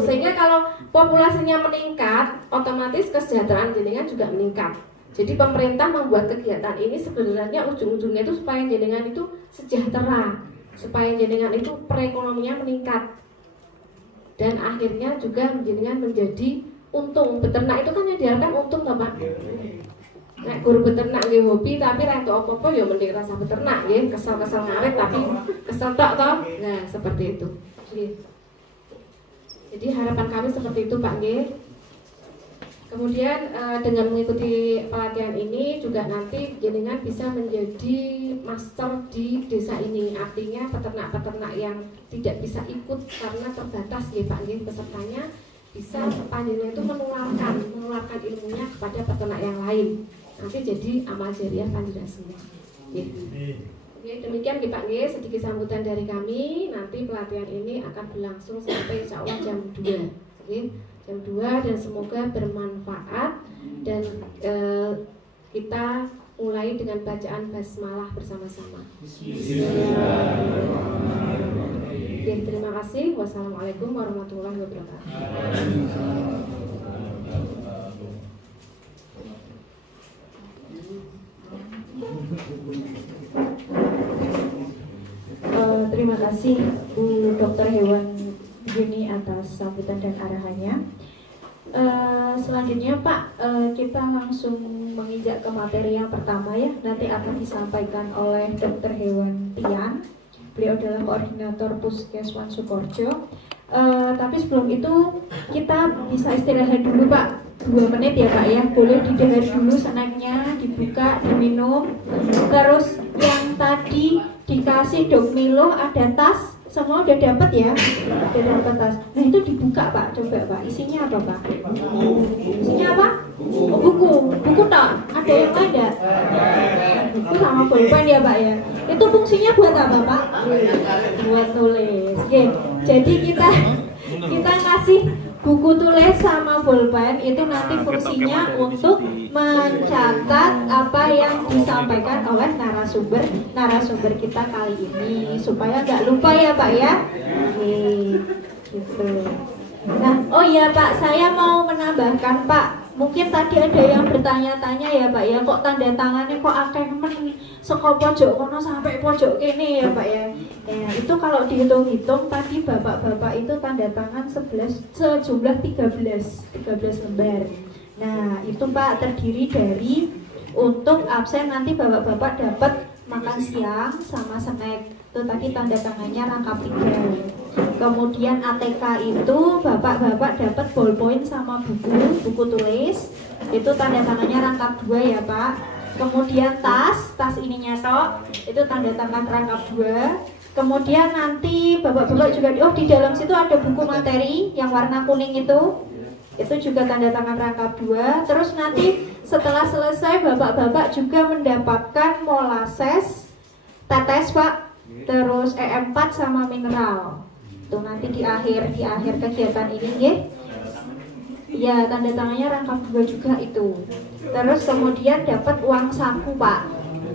Sehingga kalau populasinya meningkat, otomatis kesejahteraan jenengan juga meningkat. Jadi pemerintah membuat kegiatan ini sebenarnya ujung-ujungnya itu supaya jenengan itu sejahtera, supaya jenengan itu perekonomian meningkat, dan akhirnya juga jenengan menjadi untung. Beternak itu kan yang diharapkan untung, Pak. Nek guru beternak nggih hobi tapi ra entuk apa-apa ya mending rasa beternak nggih, kesel-kesel ngarit tapi kesel tok toh. Nah, seperti itu. Jadi harapan kami seperti itu, Pak nggih. Kemudian dengan mengikuti pelatihan ini juga nanti jenengan bisa menjadi master di desa ini. Artinya peternak-peternak yang tidak bisa ikut karena terbatas ya Pak nggih pesertanya, bisa panjenengan itu menularkan ilmunya kepada peternak yang lain. Nanti jadi amal jariah panjenengan semua. Oke, demikian Pak nggih sedikit sambutan dari kami. Nanti pelatihan ini akan berlangsung sampai insyaallah jam 2. Oke. Jam 2 dan semoga bermanfaat dan kita mulai dengan bacaan basmalah bersama-sama. Terima kasih. Wassalamualaikum warahmatullahi wabarakatuh. Terima kasih Bu Dr. Hewan Yuni atas sambutan dan arahannya. Selanjutnya Pak, kita langsung menginjak ke materi yang pertama ya. Nanti akan disampaikan oleh Dr. Hewan Tian. Beliau adalah koordinator Puskeswan Sukoharjo. Tapi sebelum itu kita bisa istirahat dulu Pak, 2 menit ya Pak ya. Boleh didahar dulu snacknya, dibuka, diminum. Terus yang tadi dikasih Dok Milo ada tas, semua udah dapat ya, udah dapat tas. Nah itu dibuka Pak, coba Pak, isinya apa Pak? Isinya apa? Oh, buku tak? Ada yang lain enggak? Buku sama pulpen ya Pak ya. Itu fungsinya buat apa Pak? Buat nulis. Oke, jadi kita kasih buku tulis sama pulpen itu nanti fungsinya untuk mencatat apa yang disampaikan oleh narasumber kita kali ini supaya nggak lupa ya Pak ya. Oke, gitu. Nah, oh ya Pak, saya mau menambahkan Pak. Mungkin tadi ada yang bertanya-tanya ya Pak ya, kok tanda tangannya kok akeh men saka pojok kono sampai pojok kene ya Pak ya. Ya, itu kalau dihitung-hitung tadi bapak-bapak itu tanda tangan sejumlah 13 lembar. Nah, itu Pak terdiri dari untuk absen nanti bapak-bapak dapat makan siang sama snack. Itu tadi tanda tangannya rangkap 3. Kemudian ATK itu bapak-bapak dapat ballpoint sama buku tulis. Itu tanda tangannya rangkap 2 ya Pak. Kemudian tas ininya tok, itu tanda tangan rangkap 2. Kemudian nanti bapak-bapak juga di dalam situ ada buku materi yang warna kuning itu juga tanda tangan rangkap 2. Terus nanti setelah selesai bapak-bapak juga mendapatkan molasses, tetes Pak, terus EM4 sama mineral. Tuh nanti di akhir kegiatan ini ya. Ya, tanda tangannya rangkap 2 juga itu. Terus kemudian dapat uang saku Pak.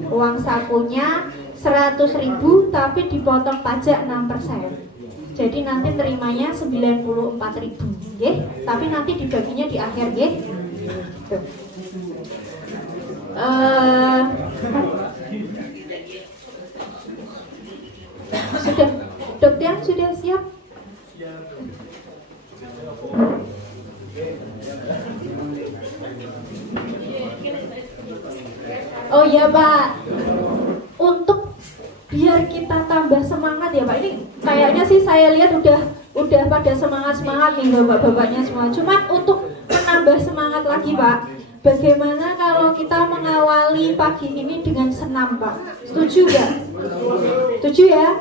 Uang sakunya 100.000 tapi dipotong pajak 6%. Jadi nanti terimanya 94.000, nggih. Tapi nanti dibaginya di akhir, nggih. Tuh. Sudah, Dokter sudah siap? Oh iya Pak, untuk biar kita tambah semangat ya Pak, ini kayaknya sih saya lihat udah pada semangat nih bapak-bapaknya semua. Cuman untuk menambah semangat lagi Pak, bagaimana kalau kita mengawali pagi ini dengan senam Pak? Setuju nggak? Setuju ya?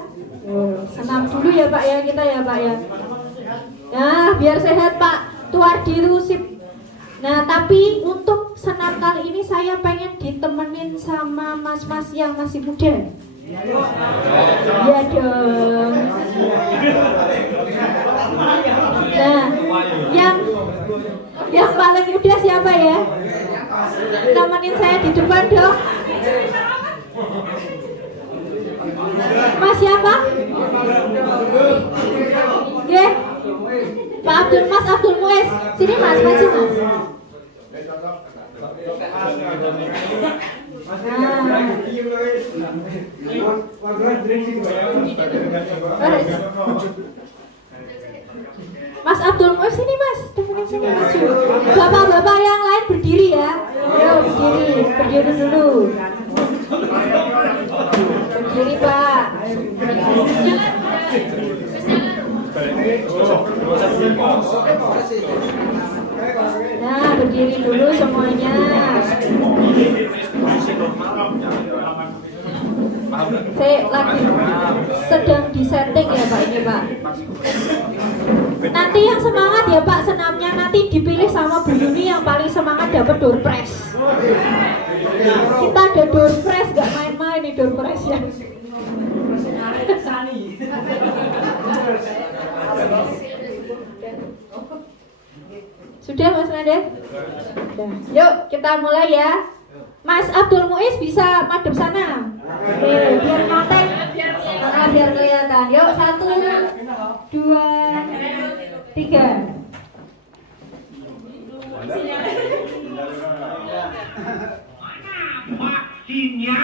Senam dulu ya Pak ya kita ya Pak ya. Nah biar sehat Pak, tuar dirusip. Nah tapi untuk senam kali ini saya pengen ditemenin sama mas-mas yang masih muda. Ya dong. Nah yang paling muda siapa ya? Temenin saya di depan dong. Mas siapa? Nggih. Pak Mas Abdul Muiz. Sini Mas, maju Mas. Mas Abdul Muiz sini Mas, depan sini maju. Bapak-bapak yang lain berdiri ya. Ayo berdiri dulu. Berdiri Pak. Nah, berdiri dulu semuanya. Saya lagi sedang disetting ya Pak ini Pak. Nanti yang semangat ya Pak, senamnya nanti dipilih sama Bu Yuni yang paling semangat dapat door prize. Kita ada door prize, gak main-main nih door prize ya. Sudah Mas Naden? Sudah. Yuk kita mulai ya. Mas Abdul Muiz bisa madep sana. Oke, biar konten, biar kelihatan. Yuk 1, 2, 3. Vaksinnya.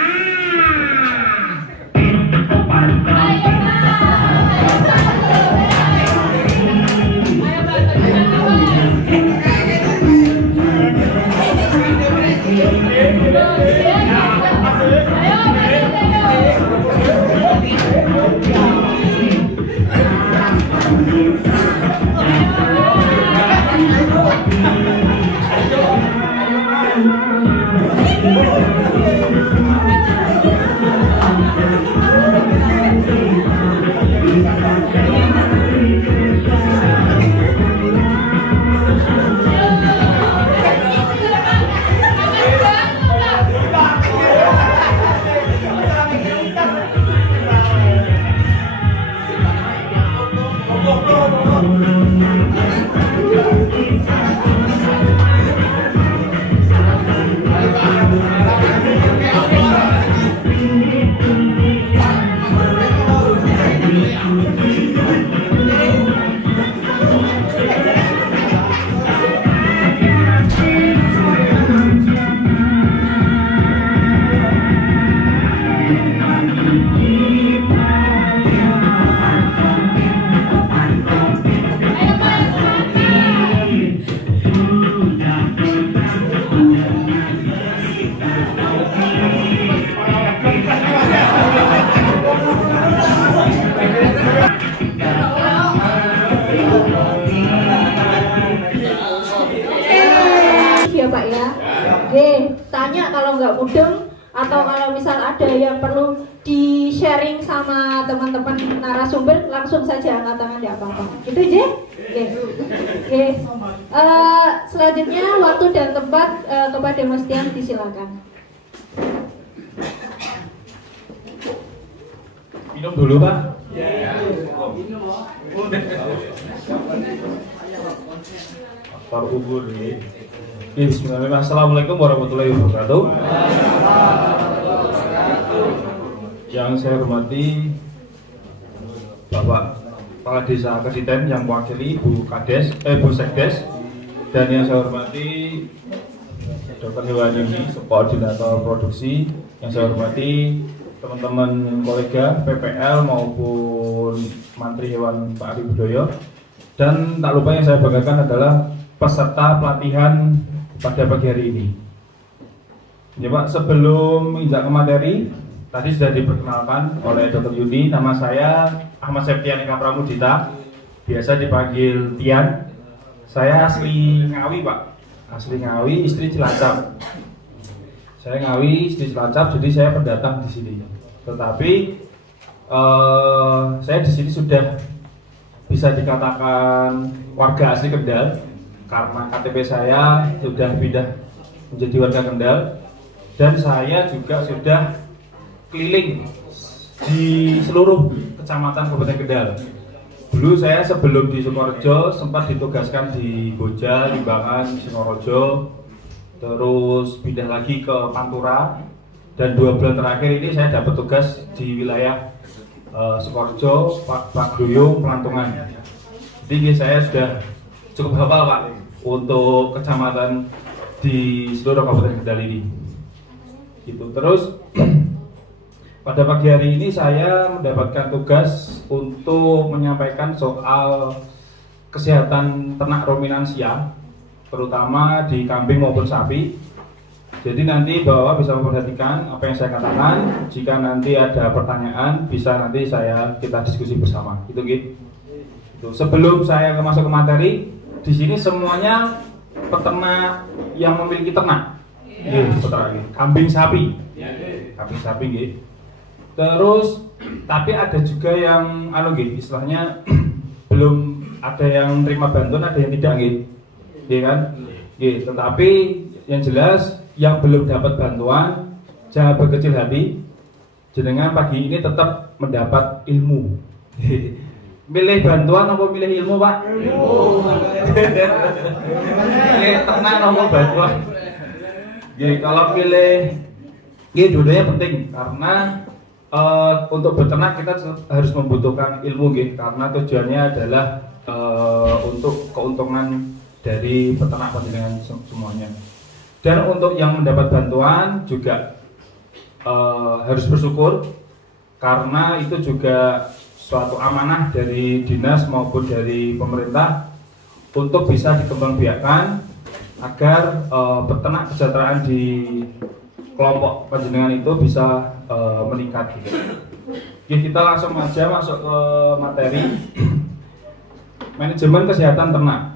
Ya Pak ya. Oke, tanya kalau nggak mudeng atau kalau misal ada yang perlu di sharing sama teman-teman narasumber, langsung saja angkat tangan, nggak apa-apa. Gitu aja. Oke. Selanjutnya waktu dan tempat kepada Mas Tian disilakan. Minum dulu Pak. Pak Ubur nih. Bismillahirrahmanirrahim. Assalamualaikum warahmatullahi wabarakatuh. Yang saya hormati Bapak Kepala Desa Kediten yang mewakili Bu Sekdes, dan yang saya hormati Dr. Hewan Yuni, koordinator produksi, yang saya hormati teman-teman kolega PPL maupun Mantri Hewan Pak Ari Budoyo, dan tak lupa yang saya banggakan adalah peserta pelatihan pada pagi hari ini. Ya Pak, sebelum menginjak ke materi, tadi sudah diperkenalkan oleh Dr. Yuni. Nama saya Ahmad Septian Eka Pramudita, biasa dipanggil Tian. Saya asli Ngawi Pak, asli Ngawi, istri Cilacap. Saya Ngawi, istri Cilacap, jadi saya pendatang di sini. Tetapi saya di sini sudah bisa dikatakan warga asli Kendal, karena KTP saya sudah pindah menjadi warga Kendal, dan saya juga sudah keliling di seluruh kecamatan Kabupaten Kendal. Dulu saya sebelum di Sukorejo sempat ditugaskan di Boja, Limbangan, Singorojo, terus pindah lagi ke Pantura, dan 2 bulan terakhir ini saya dapat tugas di wilayah Sukorejo, Paguyung, Pelantungan. Jadi saya sudah cukup hafal Pak untuk kecamatan di seluruh Kabupaten Kendal ini. Gitu. Terus pada pagi hari ini saya mendapatkan tugas untuk menyampaikan soal kesehatan ternak ruminansia, terutama di kambing maupun sapi. Jadi nanti Bapak bisa memperhatikan apa yang saya katakan. Jika nanti ada pertanyaan, bisa nanti kita diskusi bersama. Gitu gitu. Sebelum saya masuk ke materi, di sini semuanya peternak yang memiliki ternak. Peternak kambing sapi. Kambing sapi gitu. Terus tapi ada juga yang istilahnya belum ada yang terima bantuan, ada yang tidak gitu. Iya kan? Gitu. Tetapi yang jelas yang belum dapat bantuan jangan berkecil hati. Jenengan pagi ini tetap mendapat ilmu. Milih bantuan apa milih ilmu, Pak? Ilmu. Milih ternak apa bantuan? Kalau pilih dua-duanya penting karena untuk beternak kita harus membutuhkan ilmu karena tujuannya adalah untuk keuntungan dari peternak panjenengan semuanya. Dan untuk yang mendapat bantuan juga harus bersyukur karena itu juga suatu amanah dari dinas maupun dari pemerintah untuk bisa dikembangbiakkan agar peternak kesejahteraan di kelompok panjenengan itu bisa meningkat gitu. Kita langsung aja masuk ke materi manajemen kesehatan ternak.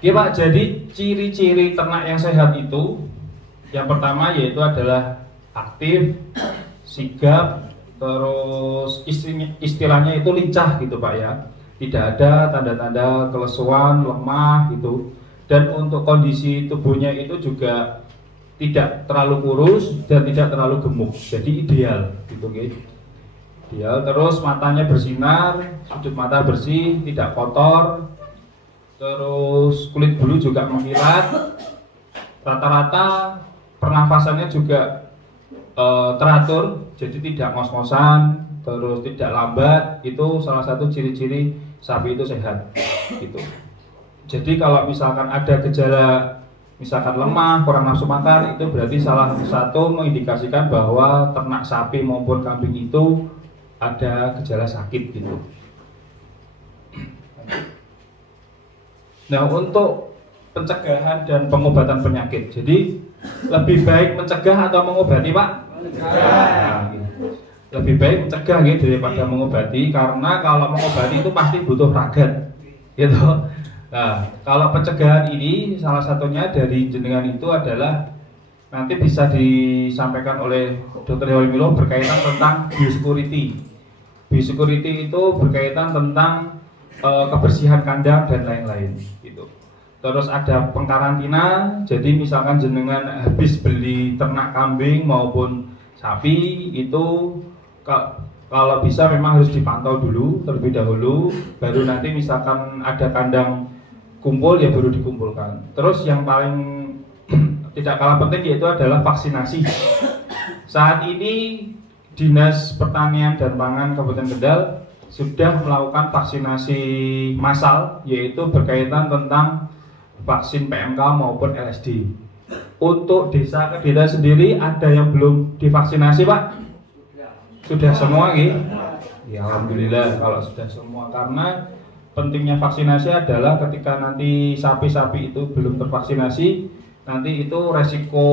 Oke Pak, jadi ciri-ciri ternak yang sehat itu yang pertama yaitu adalah aktif, sigap, terus istilahnya itu lincah gitu Pak ya. Tidak ada tanda-tanda kelesuan, lemah gitu. Dan untuk kondisi tubuhnya itu juga tidak terlalu kurus dan tidak terlalu gemuk. Jadi ideal gitu gitu. Ideal, terus matanya bersinar, sudut mata bersih, tidak kotor. Terus kulit bulu juga mengkilat. Rata-rata pernafasannya juga teratur, jadi tidak ngos-ngosan, terus tidak lambat. Itu salah satu ciri-ciri sapi itu sehat gitu. Jadi kalau misalkan ada gejala misalkan lemah, kurang nafsu makan, itu berarti salah satu mengindikasikan bahwa ternak sapi maupun kambing itu ada gejala sakit gitu. Nah, untuk pencegahan dan pengobatan penyakit, jadi lebih baik mencegah atau mengobati Pak? Mencegah. Lebih baik mencegah gitu daripada mengobati, karena kalau mengobati itu pasti butuh ragat gitu. Nah, kalau pencegahan ini salah satunya dari jenengan itu adalah nanti bisa disampaikan oleh Dr. Hewan Milo berkaitan tentang biosecurity. Biosecurity itu berkaitan tentang kebersihan kandang dan lain-lain gitu. Terus ada pengkarantina, jadi misalkan jenengan habis beli ternak kambing maupun sapi itu kalau bisa memang harus dipantau dulu terlebih dahulu, baru nanti misalkan ada kandang kumpul ya baru dikumpulkan. Terus yang paling tidak kalah penting yaitu adalah vaksinasi. Saat ini Dinas Pertanian dan Pangan Kabupaten Kendal sudah melakukan vaksinasi massal, yaitu berkaitan tentang vaksin PMK maupun LSD. Untuk desa ke desa sendiri ada yang belum divaksinasi Pak? Sudah semua gitu? Ya Alhamdulillah kalau sudah semua, karena pentingnya vaksinasi adalah ketika nanti sapi-sapi itu belum tervaksinasi, nanti itu resiko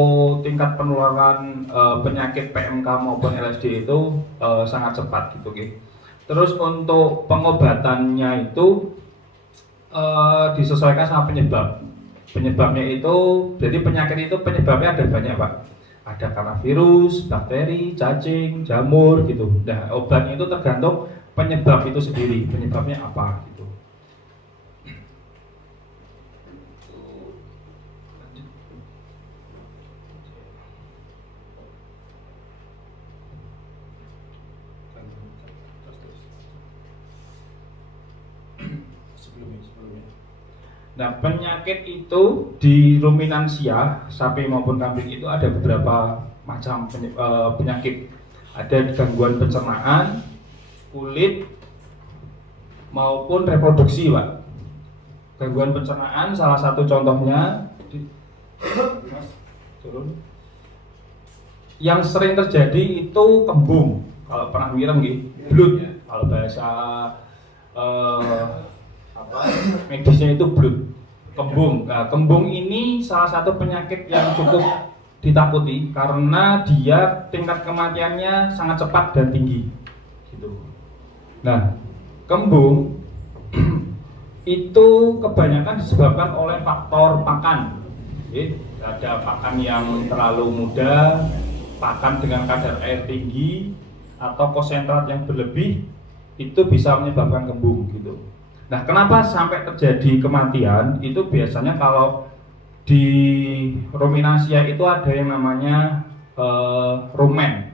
tingkat penularan penyakit PMK maupun LSD itu sangat cepat gitu gitu. Terus untuk pengobatannya itu disesuaikan sama penyebab. Penyebabnya itu, jadi penyakit itu penyebabnya ada banyak Pak. Ada karena virus, bakteri, cacing, jamur gitu. Nah obatnya itu tergantung penyebab itu sendiri. Penyebabnya apa gitu. Nah, penyakit itu di ruminansia sapi maupun kambing itu ada beberapa macam penyakit. Ada gangguan pencernaan, kulit maupun reproduksi, Pak. Gangguan pencernaan salah satu contohnya yang sering terjadi itu kembung. Kalau pernah ngirim gitu, blood. Kalau bahasa medisnya itu blood, kembung. Nah, kembung ini salah satu penyakit yang cukup ditakuti karena dia tingkat kematiannya sangat cepat dan tinggi. Gitu. Nah, kembung itu kebanyakan disebabkan oleh faktor pakan. Jadi, ada pakan yang terlalu muda, pakan dengan kadar air tinggi, atau konsentrat yang berlebih, itu bisa menyebabkan kembung gitu. Nah, kenapa sampai terjadi kematian? Itu biasanya kalau di ruminansia itu ada yang namanya rumen.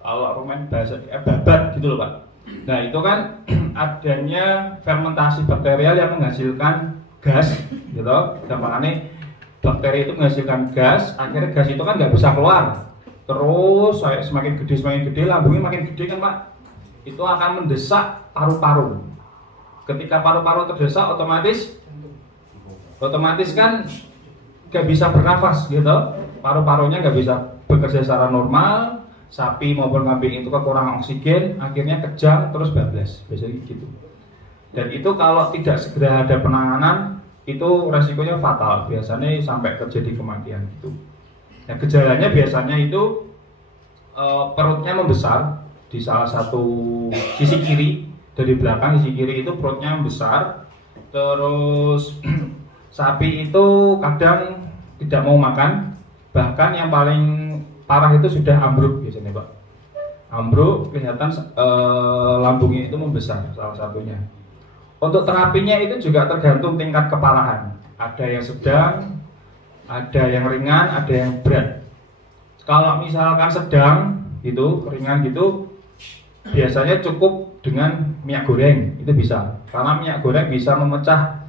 Kalau rumen bahasa babat gitu loh, Pak. Nah, itu kan adanya fermentasi bakterial yang menghasilkan gas gitu. Gampangannya bakteri itu menghasilkan gas, akhirnya gas itu kan nggak bisa keluar. Terus semakin gede, lambungnya makin gede kan, Pak. Itu akan mendesak paru-paru. Ketika paru-paru terdesak, otomatis kan nggak bisa bernafas gitu. Paru-parunya nggak bisa bekerja secara normal. Sapi maupun kambing itu kekurangan oksigen, akhirnya kejang terus bablas, biasanya gitu. Dan itu kalau tidak segera ada penanganan, itu resikonya fatal. Biasanya sampai terjadi kematian gitu. Nah, gejalanya biasanya itu perutnya membesar di salah satu sisi kiri. Dari belakang sisi kiri itu perutnya membesar. Terus sapi itu kadang tidak mau makan. Bahkan yang paling parah itu sudah ambruk biasanya, Pak. Ambruk, kelihatan lambungnya itu membesar salah satunya. Untuk terapinya itu juga tergantung tingkat keparahan. Ada yang sedang, ada yang ringan, ada yang berat. Kalau misalkan sedang gitu, ringan gitu, biasanya cukup dengan minyak goreng, itu bisa. Karena minyak goreng bisa memecah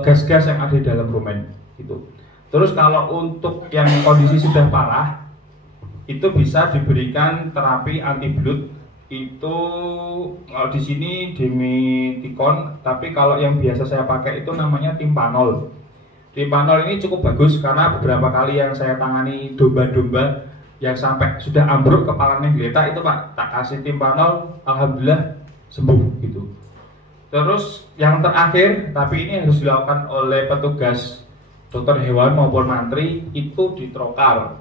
gas-gas yang ada di dalam rumen gitu. Terus kalau untuk yang kondisi sudah parah, itu bisa diberikan terapi anti blood. Itu kalau di sini dimetikon, tapi kalau yang biasa saya pakai itu namanya timpanol. Timpanol ini cukup bagus karena beberapa kali yang saya tangani domba-domba yang sampai sudah ambruk kepalanya geletak itu, Pak, tak kasih timpanol, alhamdulillah sembuh gitu. Terus yang terakhir, tapi ini harus dilakukan oleh petugas dokter hewan maupun mantri, itu di trokar.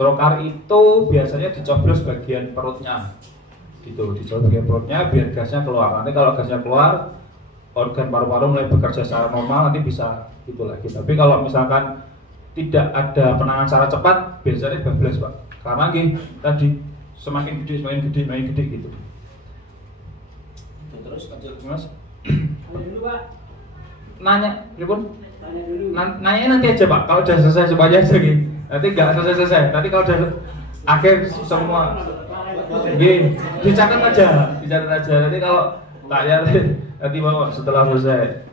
Trokar itu biasanya dicoblos bagian perutnya, gitu, dicoblos bagian perutnya biar gasnya keluar. Nanti kalau gasnya keluar, organ paru-paru mulai bekerja secara normal, nanti bisa itu lagi. Tapi kalau misalkan tidak ada penanganan secara cepat, biasanya bablas, Pak. Karena tadi semakin gede gitu. Terus lanjut, Mas. Tanya dulu, Pak. Nanya, Ribun? Tanya dulu. Nanya nanti aja, Pak. Kalau udah selesai coba aja gitu. Nanti nggak selesai. Nanti kalau udah akhir semua, dicatat aja. Nanti kalau tanya nanti mau setelah selesai.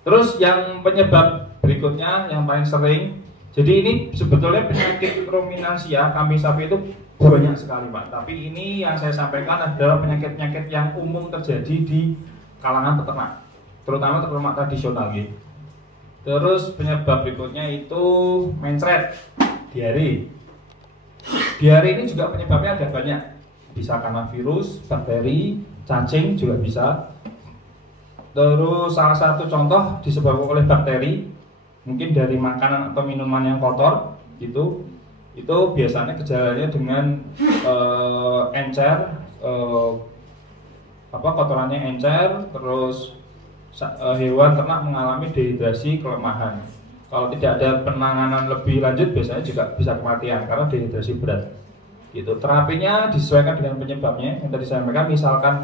Terus yang penyebab berikutnya yang paling sering, jadi ini sebetulnya penyakit ruminansia kambing sapi itu banyak sekali, Pak. Tapi ini yang saya sampaikan adalah penyakit-penyakit yang umum terjadi di kalangan peternak, terutama peternak tradisional gitu. Terus penyebab berikutnya itu mencret, diare. Diare ini juga penyebabnya ada banyak. Bisa karena virus, bakteri, cacing juga bisa. Terus salah satu contoh disebabkan oleh bakteri, mungkin dari makanan atau minuman yang kotor gitu. Itu biasanya gejalanya dengan encer, kotorannya encer, terus hewan ternak mengalami dehidrasi, kelemahan. Kalau tidak ada penanganan lebih lanjut, biasanya juga bisa kematian karena dehidrasi berat. Gitu. Terapinya disesuaikan dengan penyebabnya. Yang tadi saya sampaikan, misalkan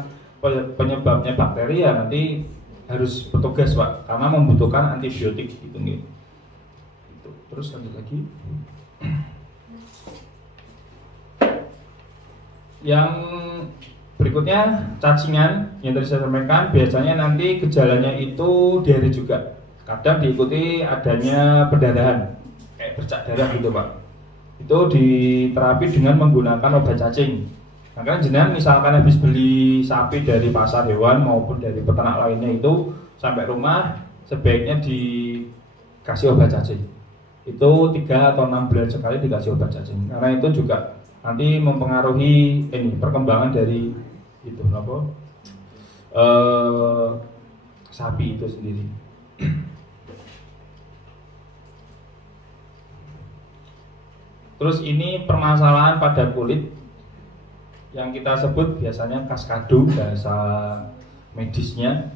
penyebabnya bakteri, ya nanti harus bertugas, Pak, karena membutuhkan antibiotik gitu. Terus lanjut lagi. Yang berikutnya cacingan, yang tadi saya sampaikan, biasanya nanti gejalanya itu diare juga. kadang diikuti adanya perdarahan kayak bercak darah gitu Pak. Itu diterapi dengan menggunakan obat cacing. Nah, kan jenengan misalkan habis beli sapi dari pasar hewan maupun dari peternak lainnya itu sampai rumah sebaiknya dikasih obat cacing. Itu 3 atau 6 bulan sekali dikasih obat cacing. Karena itu juga nanti mempengaruhi perkembangan dari itu sapi itu sendiri. Terus ini permasalahan pada kulit yang kita sebut biasanya kaskado bahasa medisnya,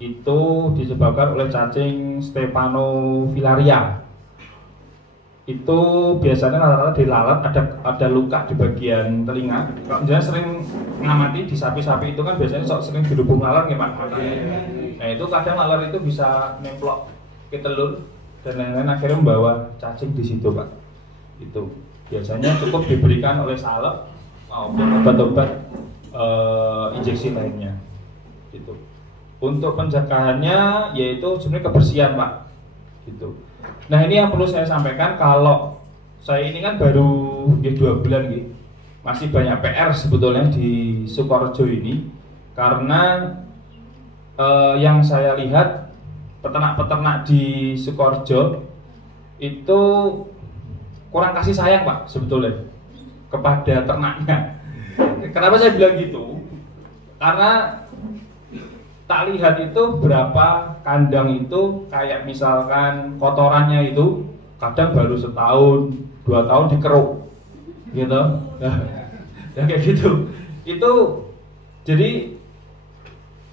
itu disebabkan oleh cacing Stephanofilaria. Itu biasanya rata-rata di lalat, ada luka di bagian telinga. Kalau misalnya sering mengamati di sapi-sapi itu kan biasanya sering dirubung lalat ya Pak. Nah itu kadang lalat itu bisa nemplok ke telur dan lain-lain, akhirnya membawa cacing di situ Pak. Itu biasanya cukup diberikan oleh salep maupun obat-obat injeksi lainnya. Gitu. Untuk pencegahannya yaitu sebenarnya kebersihan Pak. Gitu. Nah ini yang perlu saya sampaikan, kalau saya ini kan baru 2 bulan gitu, masih banyak PR sebetulnya di Sukorejo ini, karena yang saya lihat peternak-peternak di Sukorejo itu kurang kasih sayang Pak sebetulnya kepada ternaknya. Kenapa saya bilang gitu? Karena tak lihat itu berapa kandang itu kayak misalkan kotorannya itu kadang baru setahun 2 tahun dikeruk gitu. Ya kayak gitu. Itu jadi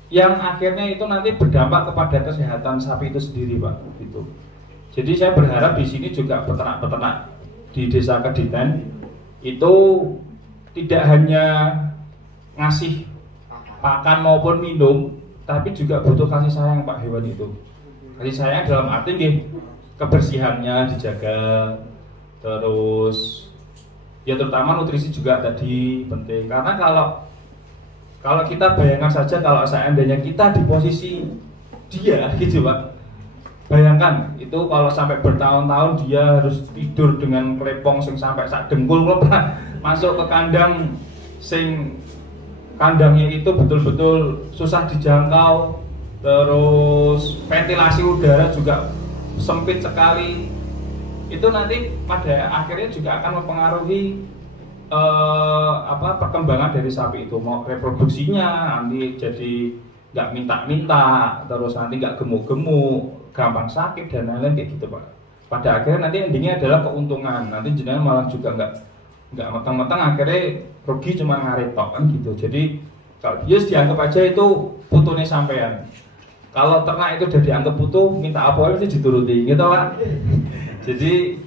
yang akhirnya itu nanti berdampak kepada kesehatan sapi itu sendiri Pak gitu. Jadi saya berharap di sini juga peternak-peternak di Desa Kediten itu tidak hanya ngasih pakan maupun minum, tapi juga butuh kasih sayang Pak hewan itu. Kasih sayang dalam arti kebersihannya dijaga, terus ya terutama nutrisi juga tadi penting. Karena kalau kita bayangkan saja kalau seandainya kita di posisi dia gitu Pak, bayangkan itu kalau sampai bertahun-tahun dia harus tidur dengan klepong sing sampai sak dengkul, kalau pernah masuk ke kandang sing kandangnya itu betul-betul susah dijangkau, terus ventilasi udara juga sempit sekali, itu nanti pada akhirnya juga akan mempengaruhi perkembangan dari sapi itu, mau reproduksinya nanti jadi nggak minta-minta, terus nanti nggak gemuk-gemuk, gampang sakit dan lain-lain kayak gitu Pak. Pada akhirnya nanti endingnya adalah keuntungan, nanti jenengan malah juga nggak metang-metang, akhirnya rugi cuma ngarit tok kan gitu. Jadi kalau dia dianggap aja itu putunya sampean. Kalau ternak itu udah dianggap putu, minta apa aja dituruti gitu Pak. Jadi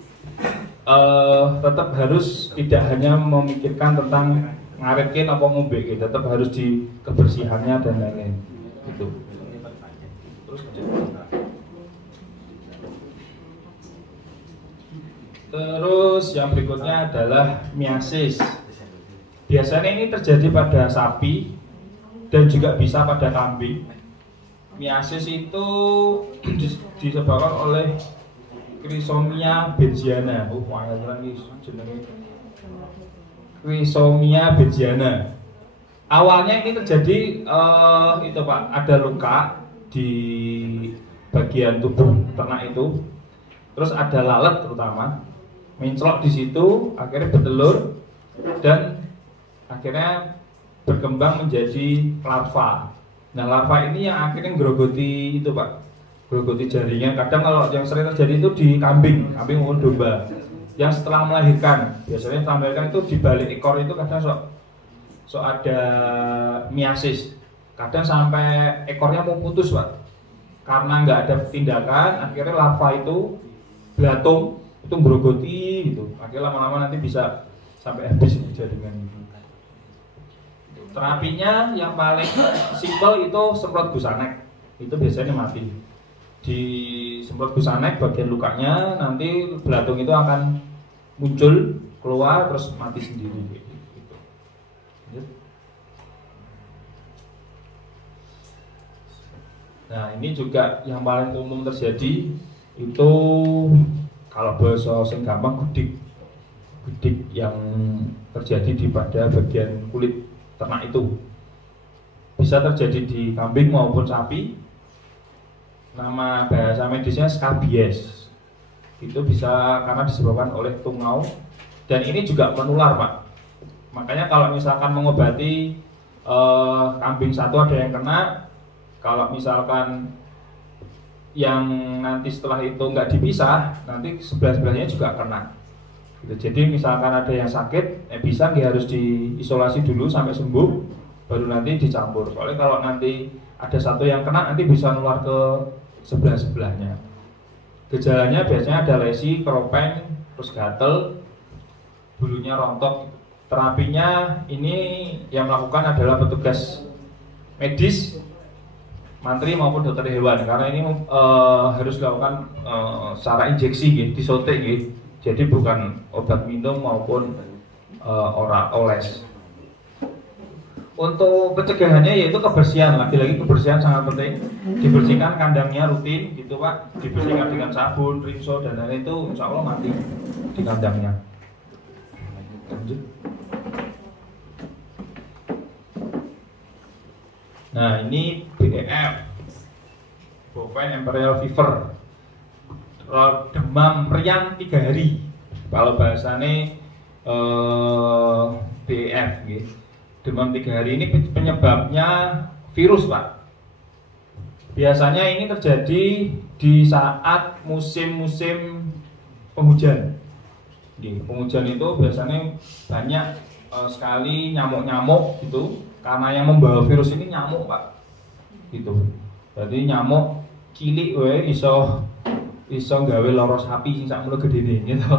tetap harus tidak hanya memikirkan tentang ngaritkin apa ngombe gitu, tetap harus di kebersihannya dan lain-lain gitu. Terus yang berikutnya adalah miasis. Biasanya ini terjadi pada sapi dan juga bisa pada kambing. Miasis itu disebabkan oleh Chrysomia bergiana. Chrysomia bergiana. Awalnya ini terjadi itu Pak, ada luka di bagian tubuh ternak itu. Terus ada lalat terutama menclok di situ, akhirnya bertelur dan akhirnya berkembang menjadi larva. Nah larva ini yang akhirnya gerogoti itu Pak, gerogoti jaringan. Kadang kalau yang sering terjadi itu di kambing maupun domba yang setelah melahirkan. Biasanya setelah melahirkan itu di balik ekor itu kadang so ada miasis. Kadang sampai ekornya mau putus Pak, karena nggak ada tindakan. Akhirnya larva itu belatung, itu berogoti gitu. Akhirnya lama-lama nanti bisa sampai habis jaringan itu. Terapinya yang paling simpel itu semprot gusanek. Itu biasanya mati. Di semprot gusanek bagian lukanya, nanti belatung itu akan muncul keluar terus mati sendiri gitu. Nah, ini juga yang paling umum terjadi itu kalau bahasa sing gampang gudik yang terjadi di pada bagian kulit ternak itu. Bisa terjadi di kambing maupun sapi. Nama bahasa medisnya skabies. Itu bisa karena disebabkan oleh tungau dan ini juga menular, Pak. Makanya kalau misalkan mengobati kambing satu ada yang kena, kalau misalkan yang nanti setelah itu nggak dipisah, nanti sebelah-sebelahnya juga kena. Gitu. Jadi misalkan ada yang sakit, bisa nggak harus diisolasi dulu sampai sembuh, baru nanti dicampur. Soalnya kalau nanti ada satu yang kena, nanti bisa nular ke sebelah-sebelahnya. Gejalanya biasanya ada lesi, keropeng, terus gatel, bulunya rontok. Terapinya ini yang melakukan adalah petugas medis, mantri maupun dokter hewan, karena ini harus dilakukan secara injeksi, gitu, disuntik, gitu. Jadi bukan obat minum maupun oles. Untuk pencegahannya yaitu kebersihan, lagi-lagi kebersihan sangat penting. Dibersihkan kandangnya rutin, gitu Pak. Dibersihkan dengan sabun, rinso dan lain itu, insya Allah mati di kandangnya. Lanjut. Nah, ini BEF, Bovine Imperial Fever, demam meriang 3 hari. Kalau bahasanya BEF, gitu. Demam 3 hari ini penyebabnya virus, Pak. Biasanya ini terjadi di saat musim-musim penghujan. Penghujan itu biasanya banyak sekali nyamuk-nyamuk gitu. Karena yang membawa virus ini nyamuk, Pak. Gitu. Berarti nyamuk cilik iso gawe lara sapi sing sakmono gedene gitu.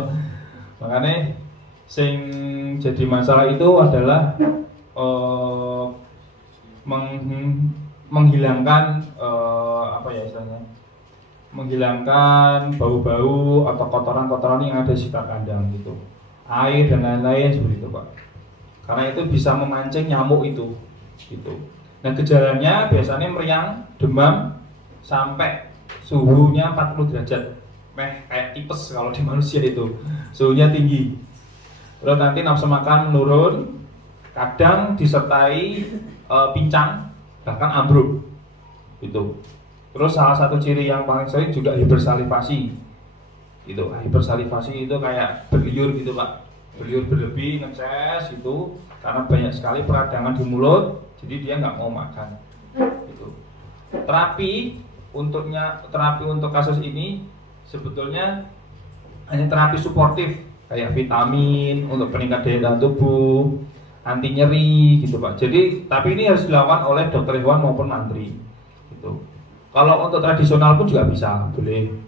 Makanya sing jadi masalah itu adalah menghilangkan apa ya istilahnya? Menghilangkan bau-bau atau kotoran-kotoran yang ada di sekitar kandang gitu. Air dan lain-lain seperti itu, Pak. Karena itu bisa memancing nyamuk itu, gitu. Nah, gejalanya biasanya meriang, demam, sampai suhunya 40 derajat, kayak tipes kalau di manusia itu, suhunya tinggi. Terus nanti nafsu makan menurun, kadang disertai pincang, bahkan ambruk, gitu. Terus salah satu ciri yang paling sering juga hipersalivasi, gitu. Hipersalivasi itu kayak berliur gitu, Pak. Beliau berlebih, ngeces itu karena banyak sekali peradangan di mulut, jadi dia nggak mau makan. Gitu. Terapi untuk kasus ini sebetulnya hanya terapi suportif kayak vitamin untuk peningkat daya tahan tubuh, anti nyeri, gitu Pak. Jadi tapi ini harus dilakukan oleh dokter hewan maupun mantri. Gitu. Kalau untuk tradisional pun juga bisa, boleh.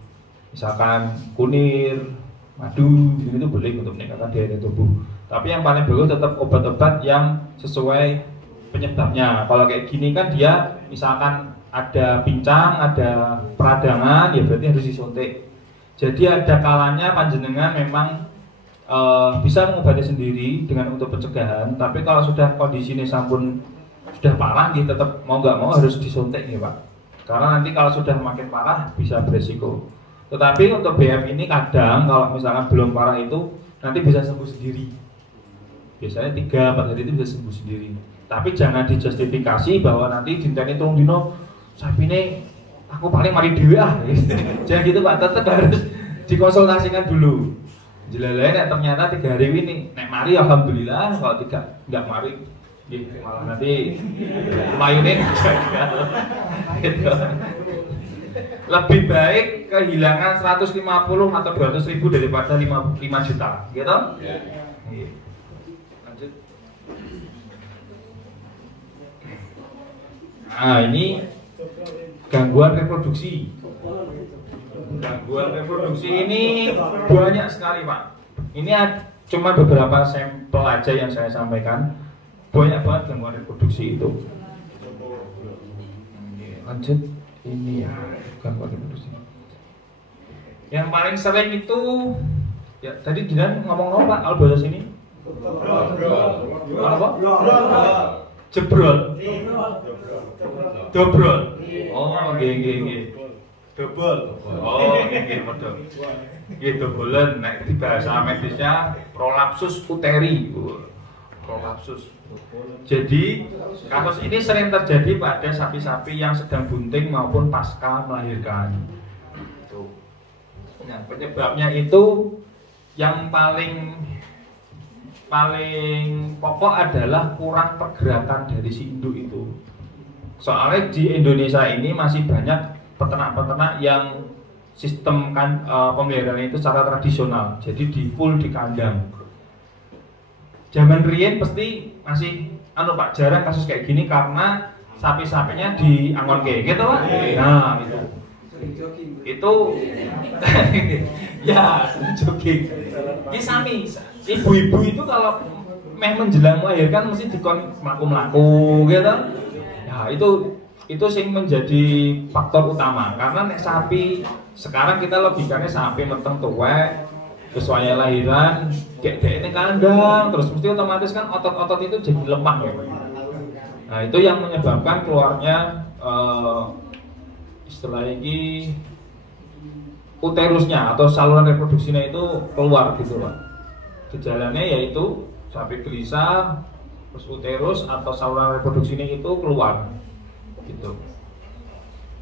Misalkan kunir, madu, itu boleh untuk meningkatkan daya tubuh. Tapi yang paling bagus tetap obat-obat yang sesuai penyebabnya. Kalau kayak gini kan dia misalkan ada pincang, ada peradangan, ya berarti harus disuntik. Jadi ada kalanya panjenengan memang bisa mengobati sendiri dengan untuk pencegahan. Tapi kalau sudah kondisinya sampun sudah parah, dia tetap mau nggak mau harus disuntik nih Pak. Karena nanti kalau sudah makin parah bisa beresiko. Tetapi untuk BF ini kadang kalau misalkan belum parah itu nanti bisa sembuh sendiri. Biasanya 3-4 hari itu bisa sembuh sendiri. Tapi jangan dijustifikasi bahwa nanti dinteni turun dino sapi ini aku paling mari dhewe ah. Jangan gitu Pak, tetap harus dikonsultasikan dulu. Jelalanya ternyata 3 hari ini nek mari alhamdulillah, kalau enggak mari malah nanti mayune gitu. Lebih baik kehilangan 150 atau 200 ribu daripada 5 juta, gitu? Ya. Lanjut. Nah, ini gangguan reproduksi. Gangguan reproduksi ini banyak sekali, Pak. Ini cuma beberapa sampel aja yang saya sampaikan. Banyak banget gangguan reproduksi itu. Lanjut. Ini ya gangguan reproduksi. Yang paling sering itu ya tadi Dinan ngomong apa Pak? Al bahasa sini? Apa? Jebrol. Dobrol. Oh, nggih. Dobol. Oh, nggih padha. Nggih dobolen nek di bahasa medisnya prolapsus uteri. Prolapsus. Jadi kasus ini sering terjadi pada sapi-sapi yang sedang bunting maupun pasca melahirkan. Itu. Nah, penyebabnya itu yang paling pokok adalah kurang pergerakan dari si induk itu. Soalnya di Indonesia ini masih banyak peternak-peternak yang sistem pemeliharaan itu secara tradisional, jadi di full di kandang. Zaman riyen pasti masih Pak jarang kasus kayak gini karena sapi-sapinya dianggonke gitu Pak. Nah, itu ya jogging. Ini sami ibu-ibu itu kalau menjelang melahirkan mesti dikon mlaku-mlaku gitu. Ya, itu sing menjadi faktor utama karena nek sapi sekarang kita logikanya sapi meteng tuwek terus waya lahiran kayak ini kandang terus mesti otomatis kan otot-otot itu jadi lemah ya. Nah, itu yang menyebabkan keluarnya istilah ini uterusnya atau saluran reproduksinya itu keluar gitu Pak. Gejalanya yaitu sapi gelisah terus uterus atau saluran reproduksinya itu keluar gitu.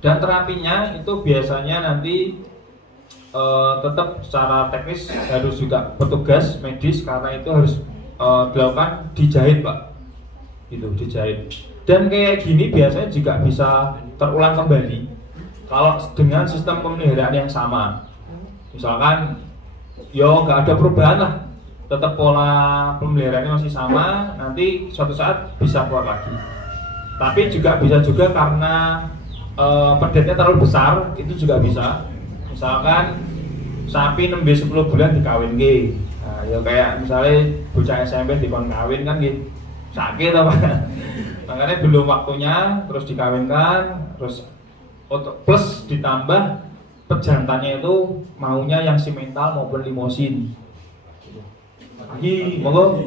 Dan terapinya itu biasanya nanti tetap secara teknis harus juga petugas medis karena itu harus dilakukan dijahit Pak, gitu dijahit. Dan kayak gini biasanya juga bisa terulang kembali kalau dengan sistem pemeliharaan yang sama. Misalkan, yo nggak ada perubahan lah, tetap pola pemeliharaannya masih sama, nanti suatu saat bisa keluar lagi. Tapi juga bisa juga karena pedetnya terlalu besar, itu juga bisa. Misalkan sapi 10 bulan dikawin ke, nah, ya kayak misalnya bocah SMP dikon kawin kan gitu, sakit apa? Makanya belum waktunya, terus dikawinkan, terus plus ditambah pejantannya itu maunya yang simental maupun limosin. Lagi, monggo.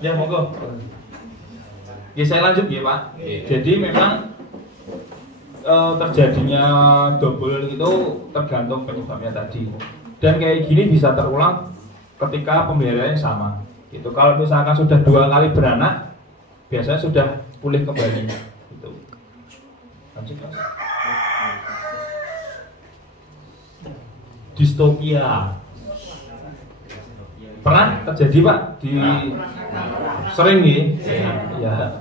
Ya monggo. Ya saya lanjut ya Pak. Jadi memang terjadinya double itu tergantung penyebabnya tadi. Dan kayak gini bisa terulang ketika pemeliharaannya sama. Gitu. Kalau misalkan sudah 2 kali beranak, biasanya sudah pulih kembali. Gitu. Lanjut Mas. Distopia. Pernah terjadi Pak di sering nih ya.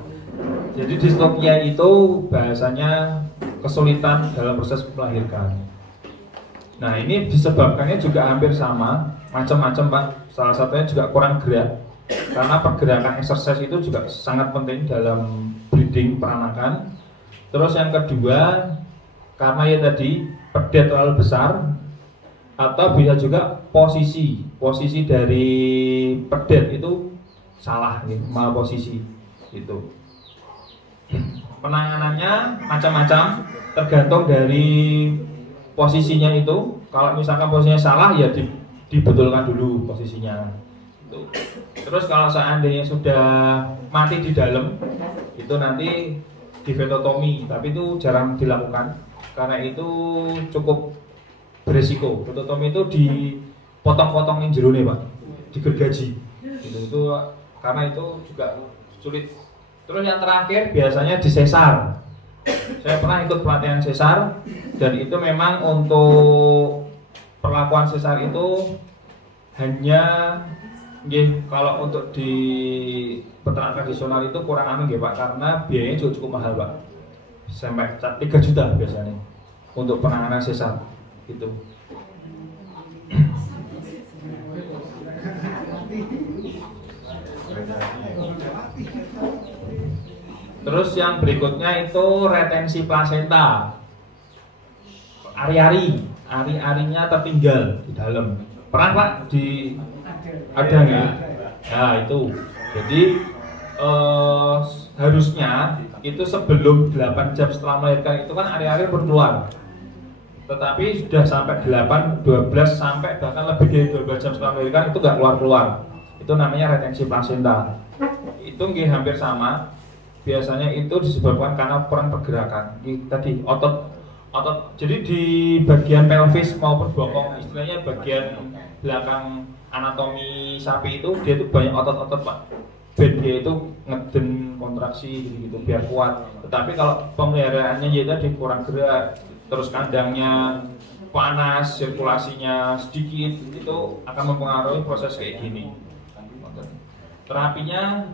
Jadi distopia itu bahasanya kesulitan dalam proses melahirkan. Nah, ini disebabkannya juga hampir sama, macam-macam Pak. Salah satunya juga kurang gerak. Karena pergerakan exercise itu juga sangat penting dalam breeding peranakan. Terus yang kedua, karena ya tadi pedet terlalu besar, atau bisa juga posisi dari pedet itu salah, gitu, mal posisi gitu. Penanganannya macam-macam, tergantung dari posisinya itu. Kalau misalkan posisinya salah ya dibetulkan dulu posisinya. Gitu. Terus kalau seandainya sudah mati di dalam, itu nanti divetotomi, tapi itu jarang dilakukan karena itu cukup beresiko. Vetotomi itu dipotong-potongin jerone Pak, digergaji. Gitu. Itu karena itu juga sulit. Terus yang terakhir biasanya disesar. Saya pernah ikut pelatihan sesar dan itu memang untuk perlakuan sesar itu hanya kalau untuk di peternak tradisional itu kurang anu Pak, karena biayanya juga cukup mahal Pak. Sampai 3 juta biasanya untuk penanganan sesar itu. Terus yang berikutnya itu retensi plasenta. Ari-arinya tertinggal di dalam. Pernah Pak ada nggak? Nah itu. Jadi harusnya itu sebelum 8 jam setelah melahirkan itu kan ari-ari berkeluar. tetapi sudah sampai 8, 12 sampai bahkan lebih dari 12 jam setelah melahirkan itu nggak keluar-keluar. Itu namanya retensi plasenta. Itu nggih hampir sama. Biasanya itu disebabkan karena kurang pergerakan. Tadi otot. Jadi di bagian pelvis maupun bokong, istilahnya bagian belakang anatomi sapi itu dia itu banyak otot-otot Pak. Dan dia itu ngeden kontraksi gitu biar kuat. Tetapi kalau pemeliharaannya ya tadi kurang gerak, terus kandangnya panas, sirkulasinya sedikit, itu akan mempengaruhi proses kayak gini. Terapinya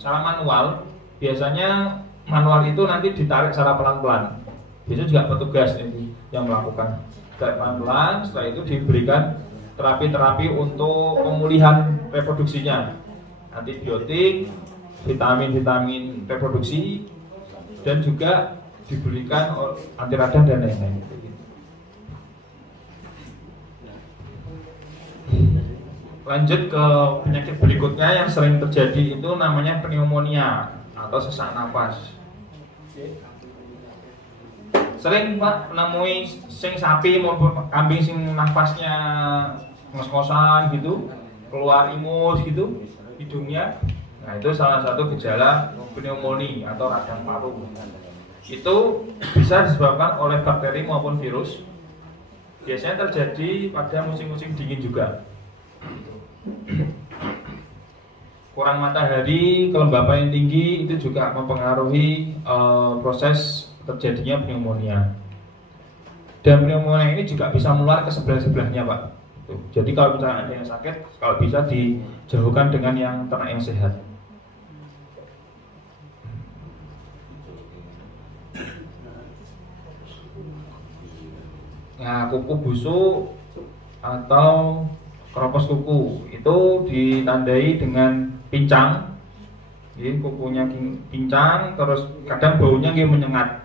secara manual, biasanya manual itu nanti ditarik secara pelan-pelan. Biasanya juga petugas ini yang melakukan tarik pelan-pelan. Setelah itu diberikan terapi-terapi untuk pemulihan reproduksinya, antibiotik, vitamin-vitamin reproduksi, dan juga diberikan anti radang dan lain-lain. Lanjut ke penyakit berikutnya yang sering terjadi itu namanya pneumonia atau sesak napas. Sering Pak menemui sing sapi maupun kambing sing nafasnya ngos-ngosan gitu, keluar ingus gitu hidungnya. Nah, itu salah satu gejala pneumonia atau radang paru. Itu bisa disebabkan oleh bakteri maupun virus. Biasanya terjadi pada musim-musim dingin juga. Kurang matahari, kelembapan yang tinggi itu juga mempengaruhi proses terjadinya pneumonia. Dan pneumonia ini juga bisa menular ke sebelah-sebelahnya Pak. Jadi kalau misalnya ada yang sakit, kalau bisa dijauhkan dengan yang ternak yang sehat. Nah, kuku busuk atau keropos kuku itu ditandai dengan pincang. Jadi kukunya pincang, terus kadang baunya menyengat.